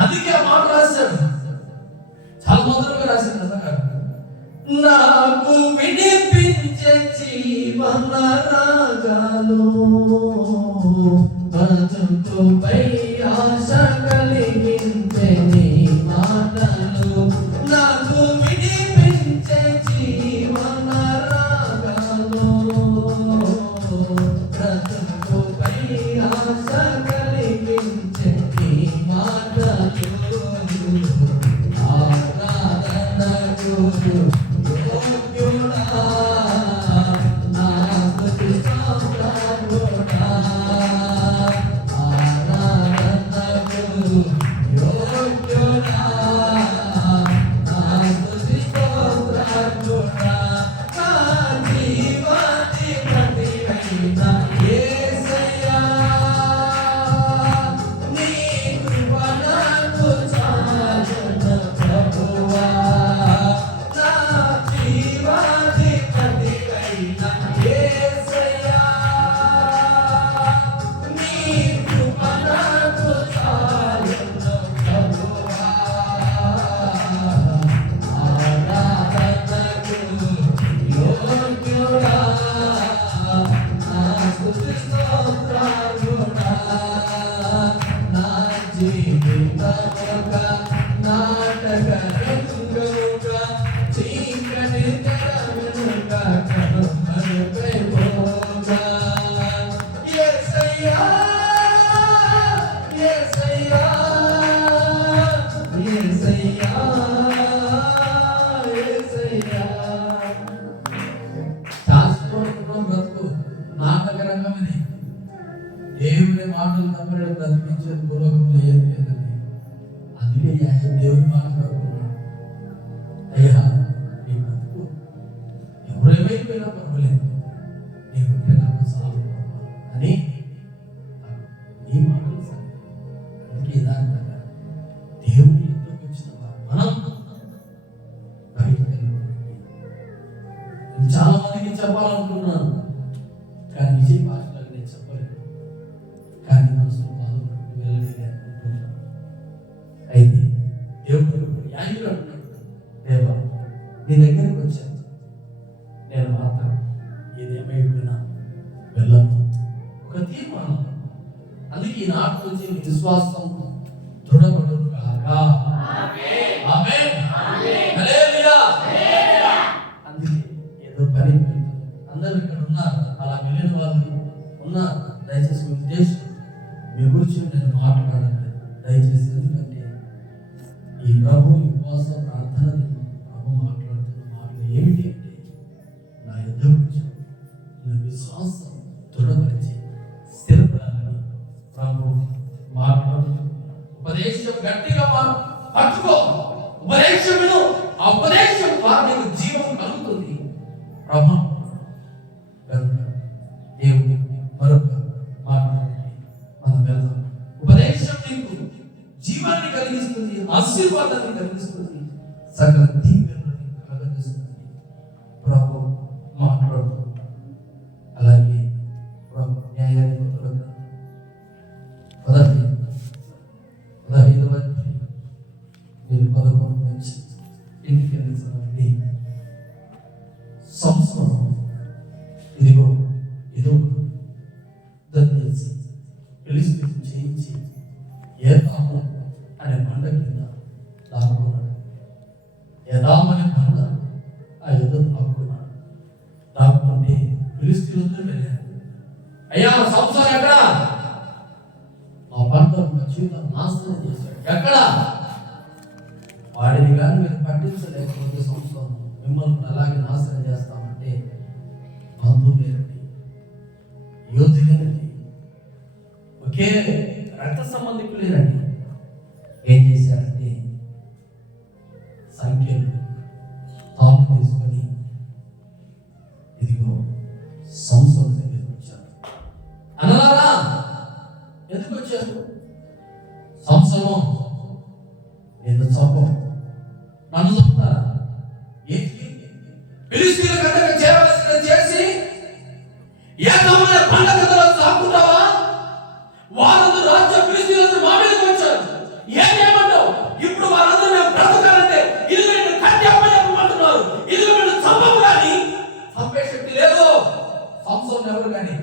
అందుకే ఆ మాట రాశాడు, చాలా మధురంగా రాశాడు కదా, నాకు విడిపించే జీవన రాగాలు, బ్రతుకుపై ఆశ కలిగించే నీ మాటలు, నాకు విడిపించే జీవన రాగాలు, బ్రతుకుపై ఆశ కలిగించే నీ మాటలు. దేవుని మాటలు తప్పని బ్రతికించేది పూర్వకంలో ఏది లేదండి. అందుకే దేవుని మాట్లాడుకున్నాడు, అయ్యా నీ బ్రతుకు ఎవరేమైపోయినా పర్వాలేదు, నీకుంటే నాకు చాలు అని నీ మాటలు సరే. అందుకే యథార్థంగా దేవుని ఎంతకు వచ్చిన వారు మనం బయటకు వెళ్ళిపోయింది. చాలా మందికి చెప్పాలనుకున్నాను, కానీ విజయ భాషలో నేను చెప్పలేదు, కానీ మనసులో బాధపడుతూ వెళ్ళలేదు అనుకుంటున్నాను. అయితే దేవుడు యాజకుడు అంటున్నాడు, దేవా నీ దగ్గరికి వచ్చాను, నేను మాత్రం ఏదేమైపోయినా వెళ్ళను. ఒక తీర్మానం. అందుకే ఈ నాటి నుంచి విశ్వాసం దృఢపడును గాక. ఆమేన్. హల్లెలూయా. అందుకే ఏదో పని అందరూ ఇక్కడ ఉన్నారు, అలా వెళ్ళిన వాళ్ళు ఉన్నారు. దయచేసి మీ ఉద్దేశం మీ గురించి నేను మాట్లాడలేదు దయచేసి. ఎందుకంటే ఈ ప్రభు ఉపవాస ప్రార్థన ప్రభు మాట్లాడుతున్న మాటలు ఏమిటి అంటే, నా యుద్ధ గురించి నా విశ్వాసం దృఢపరిచి స్థిరపడాలని ప్రభు మాట్లాడుతున్నారు. ఉపదేశం గట్టిగా పట్టుకో, ఉపదేశం విను, ఆ ఉపదేశం ద్వారా నీకు జీవం కలుగుతుంది. ప్రభా దేవుడు మరొక మాట్లాడండి, మనం వెళ్దాం. ఉపదేశం నీకు జీవాన్ని కలిగిస్తుంది, ఆశీర్వాదాన్ని కలిగిస్తుంది, సకల దీవెనలను కలుగజేస్తుంది. ప్రభు మాట్లాడుతూ అలాగే ప్రభు న్యాయానికి 15వ అధ్యాయం 11 నుంచి ఇంటికి వెళ్ళించండి. సంవత్సరం ఇదిగో ఏదో దండేసి ఫిలిష్తీయులను చేయించి ఏతాము అనే బండ కింద దాక్కున్నాడు. ఏదాము అనే బండ ఆ యుద్ధ దాక్కున్నాడు. దాక్కుంటే ఫిలిష్తీయులతో వెళ్ళారు. అయ్యా సంవత్సరం ఎక్కడ? ఆ పంట జీవితం నాశనం చేశాడు. ఎక్కడ? వాడిని కానీ మీరు పట్టించలేకపోతే సంవత్సరం మిమ్మల్ని అలాగే నాశనం చేస్తామంటే బంధువులేనండి, యోధులేనండి, ఒకే రక్త సంబంధికులేనండి. ఏం చేశారంటే సంఖ్యలు తాము తీసుకొని ఇదిగో సంవత్సరం దగ్గరికి వచ్చారు. అనలారా ఎందుకు వచ్చారు? సంవత్సరం నేను చంపం, నన్ను చంపుతారా? ఏంటి ఫిలిష్తీయుల గద్దకు చేరవలసిన చేసి ఏకమైన పండగ గదలో సాకుంటావా? వారందరూ రాజ్య ఫిలిష్తీయులందరూ మా మీదకి వచ్చారు. ఏమంటావు? ఇప్పుడు వారందరూ మేము బ్రతకాలంటే ఇదిగో నిన్ను కట్టి అప్పచెప్పమంటున్నారు, ఇదిగో నిన్ను చంపము కానీ చంపే శక్తి లేదు. సంవత్సరం ఎవరు కానీ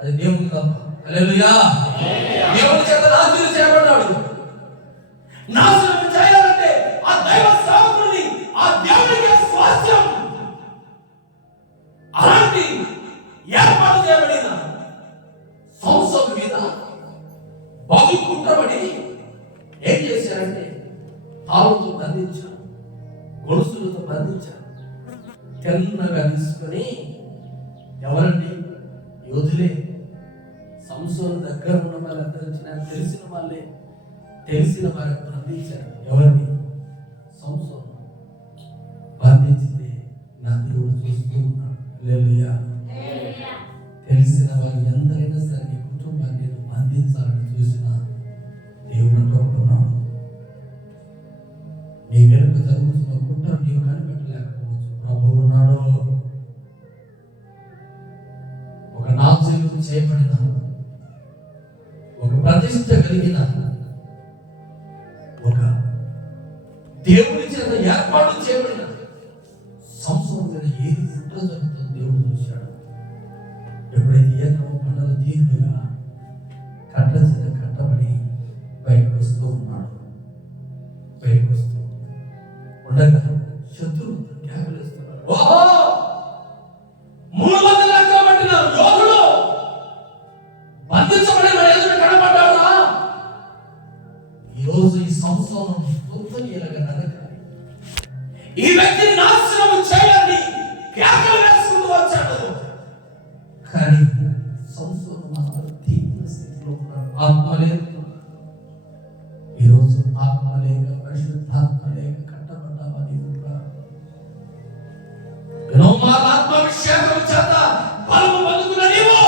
అది దేవుని తప్ప. హల్లెలూయా. దేవుని చేత నాశనం చేయబడ్డాడు. నాశనం చేయాలంటే ఆ దైవ సేవకుడిని ఆ దేవునికి స్వాస్థ్యం అలాంటి ఏర్పాటు చేయబడిన సంవత్సరం మీద బహు కుట్రబడి ఏం చేశారంటే తాళుతో బంధించారు, గొలుసులతో బంధించారు. తెల్లగా తీసుకొని ఎవరండి? యోధులే. సంవత్సరం దగ్గర ఉన్న వాళ్ళందరూ వచ్చిన తెలిసిన వాళ్ళే, తెలిసిన వారిని బంధించారు. ఎవరిని? సంవత్సరం బంధించితే నా దేవుడు చూస్తూ ఉన్నాడు. హల్లెలూయా. తెలిసిన వారు ఎంతైనా సరే నీ కుటుంబాన్ని నేను బంధించాలని చూసిన దేవుడు అంటున్నాడు. నీ వెనుక జరుగుతున్న కుట్ర నీవు కనిపెట్టలేకపోవచ్చు. ప్రభువు ఉన్నాడు. ఒక నాజీలు చేయబడిన ఒక ప్రతిష్ట కలిగిన ఒక దేవుని చేత ఏర్పాటు చేయబడిన సంవత్సరం మీద ఏది కుట్ర జరుగుతుందో దేవుడు చూశాడు. ఎప్పుడైతే ఏకమ పండుగ దీనుగా కట్ల చేత కట్టబడి బయటకు వస్తూ ఉన్నాడు. బయటకు వస్తూ ఉండగా శత్రువులు కేకలేస్తున్నారు. ఓహో 300 లక్షల పట్టిన యోధుడు బంధించబడి మరి ఎదురు కనబడ్డాడా? ఈరోజు ఈ సంవత్సరం ఇలాగా నరకాలి, ఈ వ్యక్తిని నాశనం చేయాలని కేకలు వేసుకుంటూ వచ్చాడు. కానీ సంవత్సరం మాత్రం తీవ్ర స్థితిలో ఉన్నాడు. ఆత్మ లేదు. ఈరోజు ఆత్మ లేక పరిశుద్ధాత్మ లేక కట్టబడ్డావా? ఆత్మాభిషేకం చేత బలము పొందుకున్న నీవు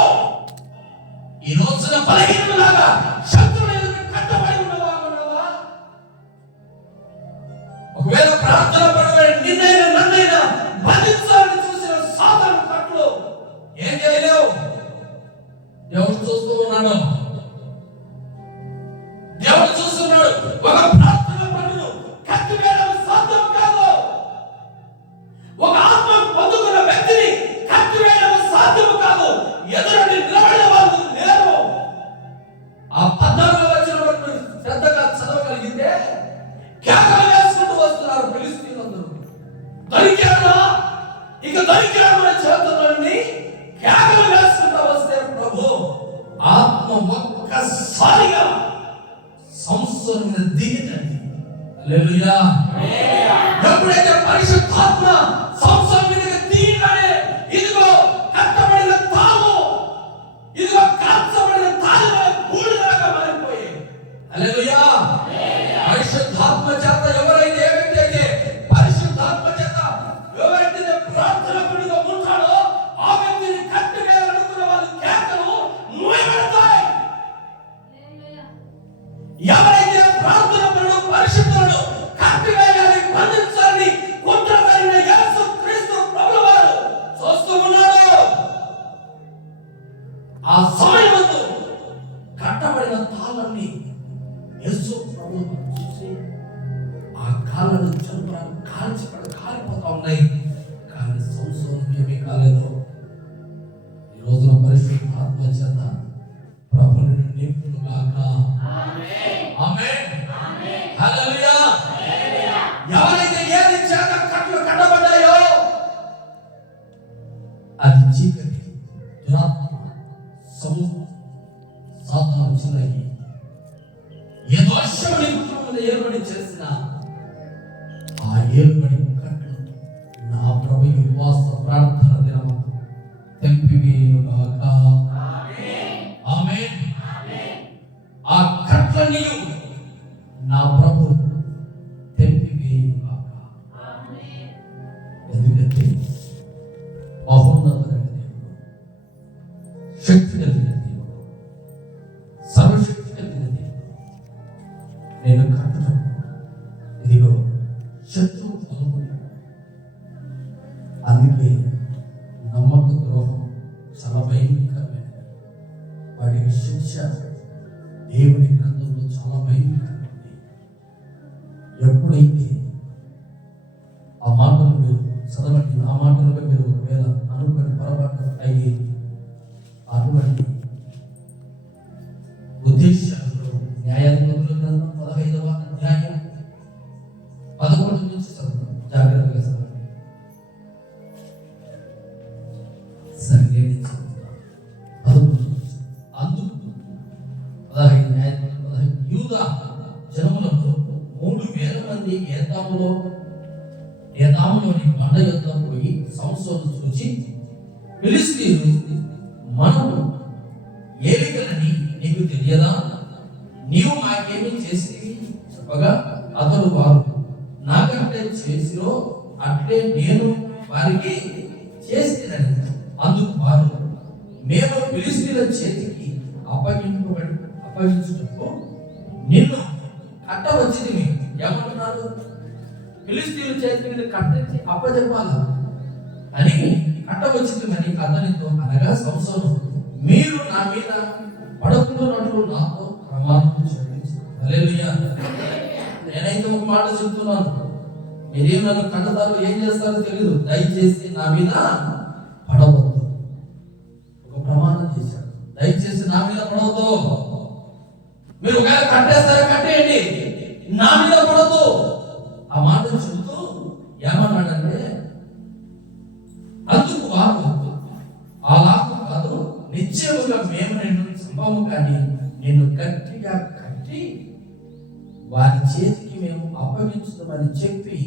ఈ రోజున బలహీనులాగా శత్రువుల ఎదుట కట్టబడి ఉన్నావా? ఒకవేళ ప్రార్థన పడబడి నిన్నైనా నన్నైనా బంధించాలని చూసిన సాతాను కట్లు ఏం చేయలేవు. దేవుడు చూస్తూ ఉన్నాడు. దేవుడు చూస్తున్నాడు. ఒక ప్రార్థన పడును కత్తి వేయడం సాధ్యం కాదు. ఒక ఆత్మ పొందుకున్న వ్యక్తిని కత్తి వేయడం సాధ్యం కాదు. ఎదురుని నిలబడిన వాళ్ళు లేరు. ఆ 14వ వచనం శ్రద్ధగా చదవగలిగితే కేకలు వేసుకుంటూ వస్తున్నారు ఫిలిష్తీయులందరూ. దొరికాడా? ఇక దొరికాడు అని చేతులని కేకలు వేసుకుంటూ వస్తే ప్రభు ఆత్మ ఒక్కసారిగా సంవత్సరం మీద దిగిందండి. హల్లెలూయా. ఎప్పుడైతే పరిశుద్ధాత్మ సంవత్సరం మీద దిగినాడే ఇదిగో కట్టబడిన తాము, ఇదిగో కాల్చబడిన తాళం బూడిదలాగా మారిపోయాయి. హల్లెలూయా. పరిశుద్ధాత్మ చేత ఎవరైతే ఏ వ్యక్తి అయితే ఎవరైతే ప్రార్థన పరుడు పరిశుద్ధులను కట్టివేయాలి, బంధించాలని కుట్ర కలిగిన యేసు క్రీస్తు ప్రభువు వారు చూస్తూ ఉన్నాడు. ఆ సమయమందు కట్టబడిన తాళాన్ని యేసు ప్రభువు వారు చూసి ఆ కాళ్ళను చంపడానికి కాలిపోతా ఉన్నాయి. కానీ సంసోనుకి ఏమీ కాలేదు. ఈ రోజున పరిశుద్ధ ఆత్మ చేత ప్రభువుని నింపును గాక. ఆమేన్. హల్లెలూయా. ఎవరైతే ఏది చేత కట్లు కట్టబడ్డాయో అది చీకటి, దురాత్మ, సాతాను చిన్నకి ఏ దోషమని కుటుంబంలో ఏర్పడి చేసిన ఆ ఏర్పడి కట్లు నా ప్రభు ఉపవాస ప్రార్థన దినము తెంపివేయును గాక. ఆమేన్. ఆ కట్లని నా ప్రభు తెంపివేయును గాక. ఎందుకంటే మహోన్నతుడైన దేవుడు, శక్తి కలిగిన దేవుడు, సర్వశక్తి కలిగిన దేవుడు నేను కట్టడం ఇదిగో శత్రువు బలముని. అందుకే నమ్మక ద్రోహం చాలా భయంకరమైనది. వాడికి శిక్ష దేవుని గ్రంథంలో చాలా భయంకరమైనది. ఎప్పుడైతే ఆ మాటలు మీరు చదవండి, ఆ మాటలుగా మీరు ఒకవేళ అనుకుని పొరపాటు అయ్యి అటువంటి ఉద్దేశాలలో న్యాయాధిపతుల గ్రంథం 15వ అధ్యాయం 11 నుంచి చదువుతాం. జాగ్రత్తగా చదవండి. సరిగ్గా చదువుతాం. 11 అందుకు 15 న్యాయాధిపతులు 15 యూదా జనములతో 3,000 మంది ఏతాములోని బండ యొద్ద పోయి సంసోను చూచి, ఫిలిష్తీయులు మనము ఏలికలని నీకు తెలియదా? నీవు మాకేమీ చేసినవి చెప్పగా అతడు వారు నాకంటే చేసిరో అట్లే నేను వారికి చేసినని. అందుకు వారు మేము ఫిలిష్తీయుల చేతికి అప్పగించుటకు నిన్ను కట్టవచ్చితిమి. ఏమంటున్నారు? ఫిలిష్తీయుల చేతికి నిన్ను కట్టించి అప్పచెప్పాలి అని కట్టవచ్చితిమని అతనితో అనగా సంసోను, మీరు నా మీద పడకుండానట్లు నాతో ప్రమాణం చేయించు. హల్లెలూయా. నేనైతే ఒక మాట చెప్తున్నాను, మీరేం నన్ను కడతారో ఏం చేస్తారో తెలియదు, దయచేసి నా మీద పడవద్దు. ఒక ప్రమాణం చేశాడు, దయచేసి నా మీద పడవద్దు. మీరు ఒకవేళ కట్టేస్తారా కట్టేయండి, నా మీద పడవద్దు. ఆ మాట చెబుతూ ఏమన్నాడంటే, అందుకు వారు అలాగూ కాదు, నిశ్చయముగా మేము నిన్ను చంపము, కానీ నిన్ను గట్టిగా కట్టి వారి చేతికి మేము అప్పగించుతామని చెప్పి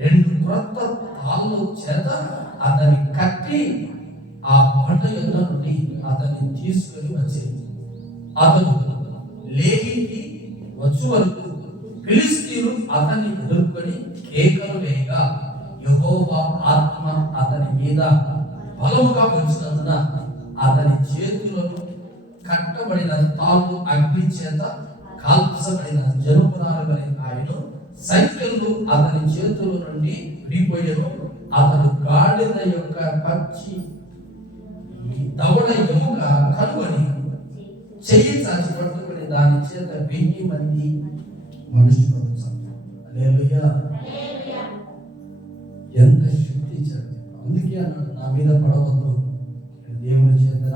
2 క్రొత్త తాళ్ళు చేత అతన్ని కట్టి ఆ బండ యొద్ద నుండి అతన్ని తీసుకొని వచ్చేది. అతను లేహీకి వచ్చు వరకు ఫిలిష్తీయులు అతన్ని ఎదుర్కొని కేకలు వేయగా యెహోవా ఆత్మ అతని మీద బలముగా వచ్చినందున అతని చేతులను కట్టబడిన తాళ్ళు అగ్ని చేత కాల్చబడిన జనపునాలుగని ఆయన సంఖ్యలు అతని చేతుల నుండి విడిపోయాను. అతడు గాడిద యొక్క పచ్చి దవడ ఎముక కనుగొని చెయ్యి చాచి పట్టుకుని దాని చేత 1000 మంది మనుషులు చంపారు. హల్లెలూయా. ఎంత శక్తి ఇచ్చాడు. అందుకే అన్నాడు, నా మీద పడవద్దు, దేవుని చేత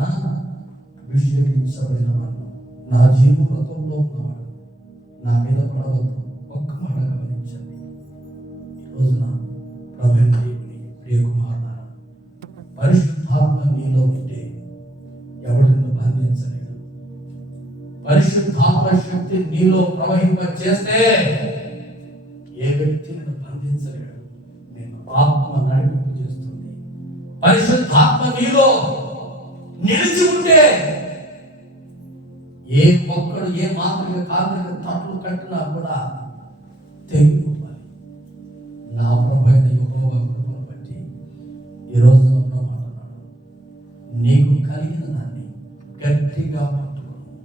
అభిషేకించబడిన వాడు, నా జీవితంలో ఉన్నవాడు, నా మీద పడవద్దు. ఒక్క మాట గమనించండి. ఈ రోజున ప్రభువైన దేవుని ప్రియ కుమారులారా, పరిశుద్ధాత్మ నీలో ఉంటే ఎవడు నిన్ను బంధించలేడు. పరిశుద్ధాత్మ శక్తి నీలో ప్రవహింప చేస్తే ఏ వ్యక్తి నిన్ను బంధించలేడు. నేను ఆత్మ నడిపింపు చేస్తుంది. పరిశుద్ధాత్మ నీలో నిలిచి ఉంటే ఏ ఒక్కడు ఏ మాత్రమే కార్మిక తట్లు కట్టినా కూడా తెగిపోవాలి. నా ప్రభువైన యెహోవా కృపను బట్టి ఈ రోజు మాట్లాడు, నీకు కలిగిన దాన్ని గట్టిగా పట్టుకుని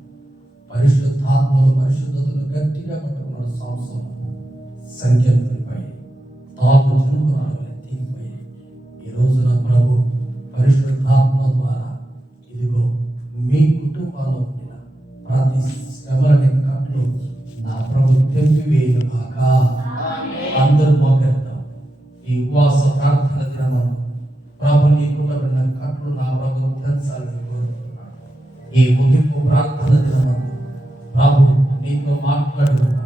పరిశుద్ధాత్మలు పరిశుద్ధతలు సంఖ్యలు తీరిపోయి తాము జనుకురాలు తీరిపోయి ఈ రోజున ప్రభు పరిశుద్ధాత్మ ద్వారా ఇదిగో మీ కుటుంబాల్లో ఉండిన ప్రతి శ్రమని కట్లు నా ప్రభు తెంపివేయును కాక. అందరూ మోకెత్తాం. ఈ ఉపవాస ప్రార్థన దినమందు ప్రభు నీకున్న కట్లు నా ప్రభు తెంచాలని కోరుతున్నాను. ఈ ముగింపు ప్రార్థన దినమందు ప్రభు నీతో మాట్లాడుతున్నాడు.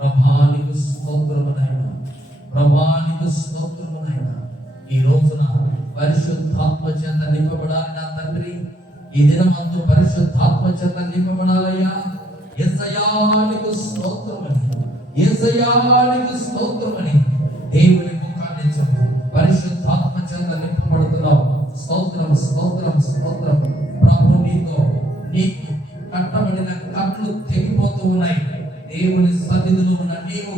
ప్రభానికి స్తోత్రమునైనా, ప్రభానికి స్తోత్రమునైనా. ఈ రోజున పరిశుద్ధాత్మ చేత నింపబడాలి నా తండ్రి. ఈ దినమందు పరిశుద్ధాత్మ చేత నింపబడాలయ్యా. యేసయ్యానికి స్తోత్రమని, యేసయ్యానికి స్తోత్రమని దేవుని ముఖాన్ని చెప్పు. పరిశుద్ధాత్మ చేత నింపబడుతున్నావు. స్తోత్రం, స్తోత్రం, స్తోత్రం. ప్రభు నీతో నీకు కట్టబడిన కట్లు తెగిపోతూ ఉన్నాయి. దేవుని సన్నిధిలో ఉన్న నీవు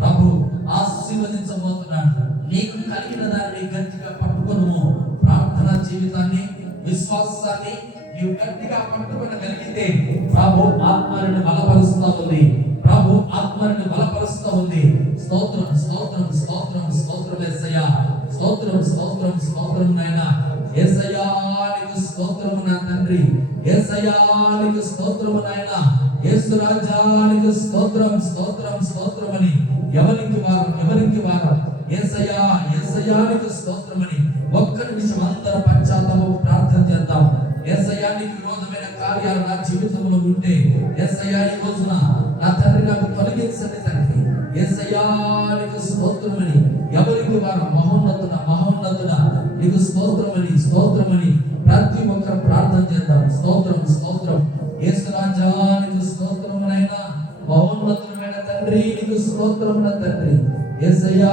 ప్రభు ఆశీర్వదించబోతున్నాడు. నీకు కలిగిన దాన్ని గట్టిగా పట్టుకొను. ప్రార్థన జీవితాన్ని, విశ్వాసాన్ని నీవు గట్టిగా పట్టుకొనగలిగితే ప్రభు ఆత్మని బలపరుస్తూ ఉంది. ప్రభు ఆత్మని బలపరుస్తూ ఉంది. స్తోత్రం, స్తోత్రం, స్తోత్రం, స్తోత్రం యేసయ్యా. స్తోత్రం, స్తోత్రం, స్తోత్రం నాయనా. యేసయ్యా నీకు స్తోత్రము నా తండ్రి. యేసయ్యా నీకు స్తోత్రము నాయనా. యేసు రాజానికి స్తోత్రం, స్తోత్రం, స్తోత్రమని ఎవరికి వారు యేసయ్యా, యేసయ్యానికి స్తోత్రమని ఒక్క నిమిషం అందరూ పశ్చాత్తాపం ప్రార్థన చేద్దాం. యేసయ్యానికి విరోధమైన కార్యాలు నా జీవితంలో ఉంటే యేసయ్యా ఈ రోజున నా తండ్రి నాకు తొలగించండి తండ్రి. యేసయ్యానికి స్తోత్రమని ఎవరికి వారు మహోన్నతుడ నీకు స్తోత్రమని, స్తోత్రమని ప్రతి ఒక్కరు ప్రార్థన చేద్దాం. స్తోత్రం, స్తోత్రం. యేసు రాజానికి స్తోత్రమునైనా, మహోన్నతుడైన తండ్రి నీకు స్తోత్రమున తండ్రి. యేసయ్యా